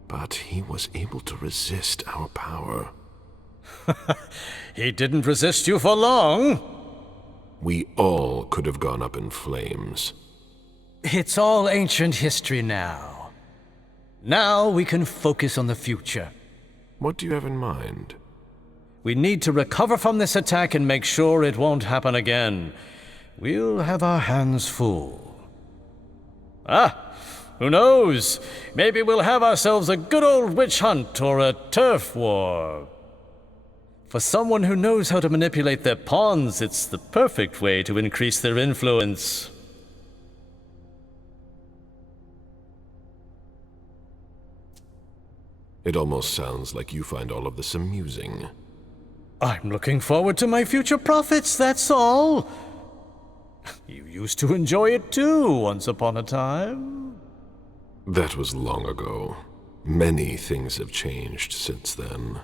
but he was able to resist our power. He didn't resist you for long. We all could have gone up in flames. It's all ancient history now. Now we can focus on the future. What do you have in mind? We need to recover from this attack and make sure it won't happen again. We'll have our hands full. Who knows? Maybe we'll have ourselves a good old witch hunt or a turf war. For someone who knows how to manipulate their pawns, it's the perfect way to increase their influence. It almost sounds like you find all of this amusing. I'm looking forward to my future profits, that's all. You used to enjoy it too, once upon a time. That was long ago. Many things have changed since then.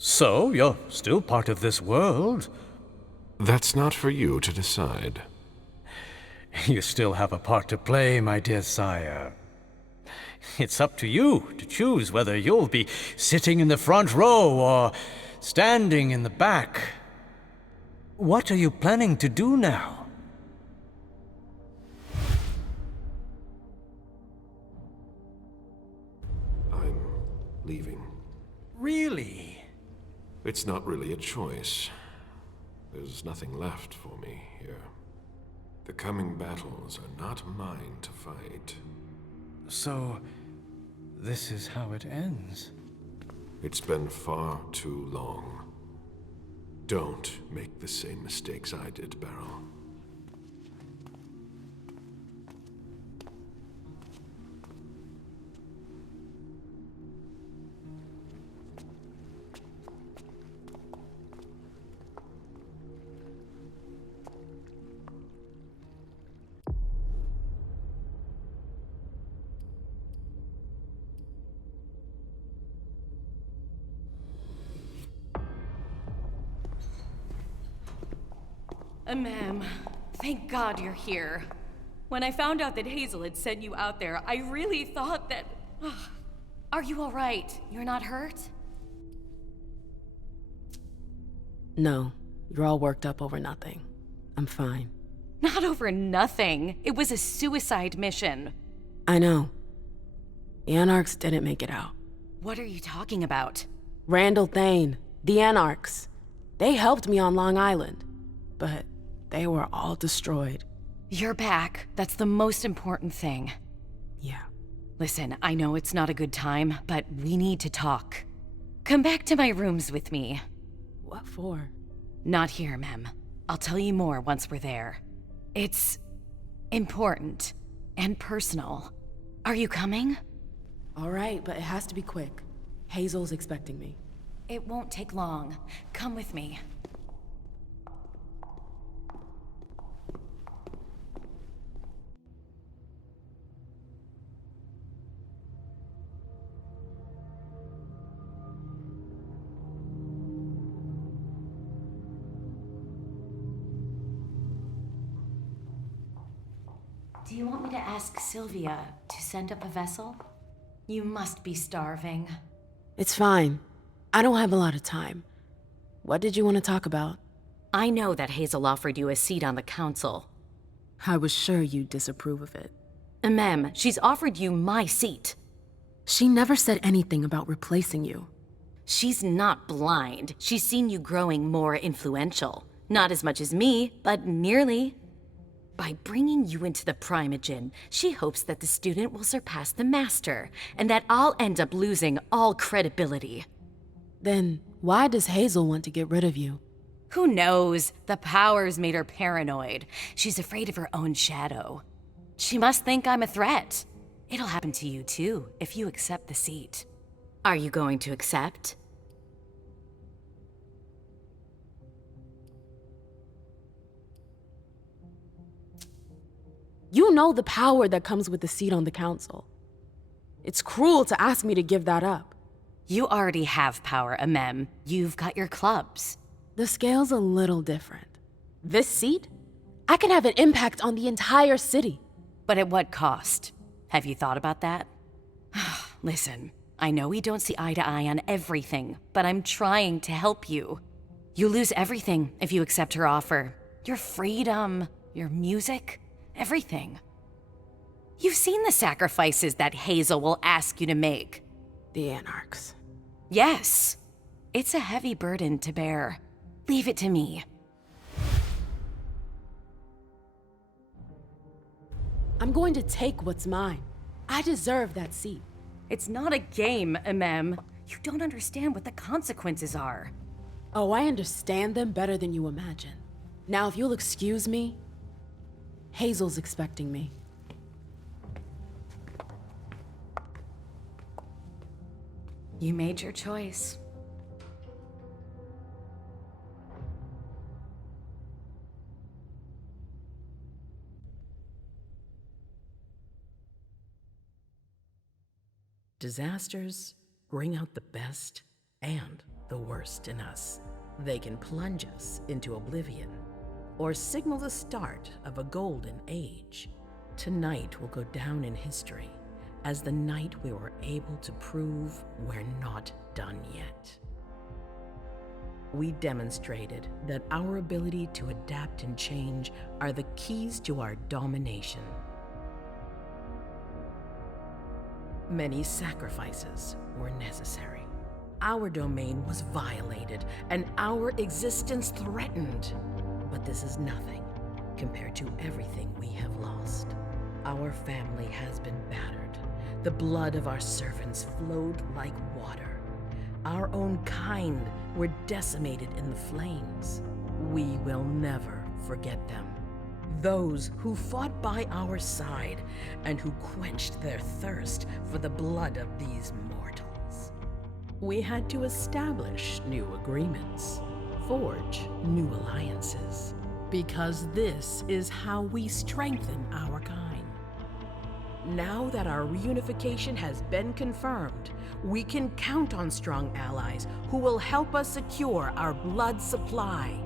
So, you're still part of this world. That's not for you to decide. You still have a part to play, my dear sire. It's up to you to choose whether you'll be sitting in the front row or standing in the back. What are you planning to do now? I'm leaving. Really? It's not really a choice. There's nothing left for me here. The coming battles are not mine to fight. So, this is how it ends. It's been far too long. Don't make the same mistakes I did, Beryl. Ma'am, thank God you're here. When I found out that Hazel had sent you out there, I really thought that... Are you all right? You're not hurt? No, you're all worked up over nothing. I'm fine. Not over nothing. It was a suicide mission. I know. The Anarchs didn't make it out. What are you talking about? Randall Thane, the Anarchs. They helped me on Long Island, but they were all destroyed. You're back. That's the most important thing. Yeah. Listen, I know it's not a good time, but we need to talk. Come back to my rooms with me. What for? Not here, Mem. I'll tell you more once we're there. It's important and personal. Are you coming? All right, but it has to be quick. Hazel's expecting me. It won't take long. Come with me. Do you want me to ask Sylvia to send up a vessel? You must be starving. It's fine. I don't have a lot of time. What did you want to talk about? I know that Hazel offered you a seat on the council. I was sure you'd disapprove of it. Ma'am, she's offered you my seat. She never said anything about replacing you. She's not blind. She's seen you growing more influential. Not as much as me, but nearly. By bringing you into the Primogen, she hopes that the student will surpass the master, and that I'll end up losing all credibility. Then why does Hazel want to get rid of you? Who knows? The powers made her paranoid. She's afraid of her own shadow. She must think I'm a threat. It'll happen to you too, if you accept the seat. Are you going to accept? You know the power that comes with the seat on the council. It's cruel to ask me to give that up. You already have power, Mem. You've got your clubs. The scale's a little different. This seat? I can have an impact on the entire city. But at what cost? Have you thought about that? Listen, I know we don't see eye to eye on everything, but I'm trying to help you. You lose everything if you accept her offer. Your freedom, your music, everything. You've seen the sacrifices that Hazel will ask you to make. The Anarchs. Yes. It's a heavy burden to bear. Leave it to me. I'm going to take what's mine. I deserve that seat. It's not a game, Mem. You don't understand what the consequences are. Oh, I understand them better than you imagine. Now, if you'll excuse me, Hazel's expecting me. You made your choice. Disasters bring out the best and the worst in us. They can plunge us into oblivion or signal the start of a golden age. Tonight will go down in history as the night we were able to prove we're not done yet. We demonstrated that our ability to adapt and change are the keys to our domination. Many sacrifices were necessary. Our domain was violated and our existence threatened. But this is nothing compared to everything we have lost. Our family has been battered. The blood of our servants flowed like water. Our own kind were decimated in the flames. We will never forget them. Those who fought by our side and who quenched their thirst for the blood of these mortals. We had to establish new agreements, forge new alliances, because this is how we strengthen our kind. Now that our reunification has been confirmed, we can count on strong allies who will help us secure our blood supply.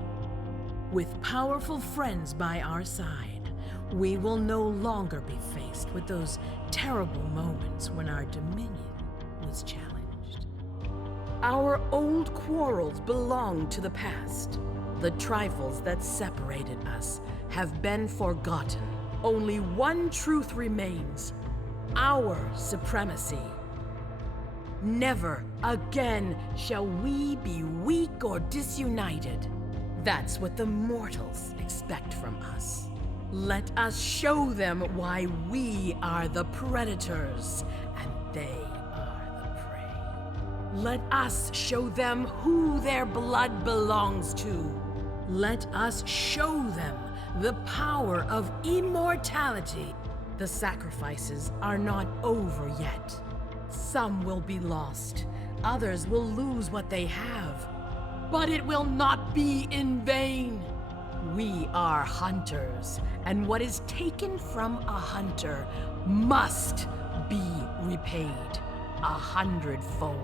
With powerful friends by our side, we will no longer be faced with those terrible moments when our dominion was challenged. Our old quarrels belong to the past. The trifles that separated us have been forgotten. Only one truth remains: our supremacy. Never again shall we be weak or disunited. That's what the mortals expect from us. Let us show them why we are the predators and they are the prey. Let us show them who their blood belongs to. Let us show them the power of immortality. The sacrifices are not over yet. Some will be lost. Others will lose what they have. But it will not be in vain. We are hunters, and what is taken from a hunter must be repaid 100-fold.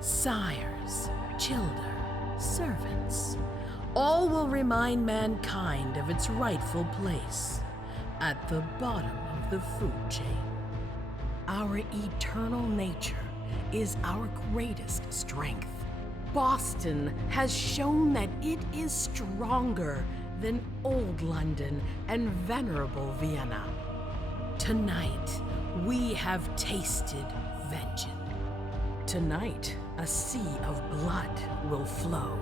Sires, children, servants, all will remind mankind of its rightful place. at the bottom of the food chain. Our eternal nature is our greatest strength. Boston has shown that it is stronger than old London and venerable Vienna. Tonight, we have tasted vengeance. Tonight, a sea of blood will flow.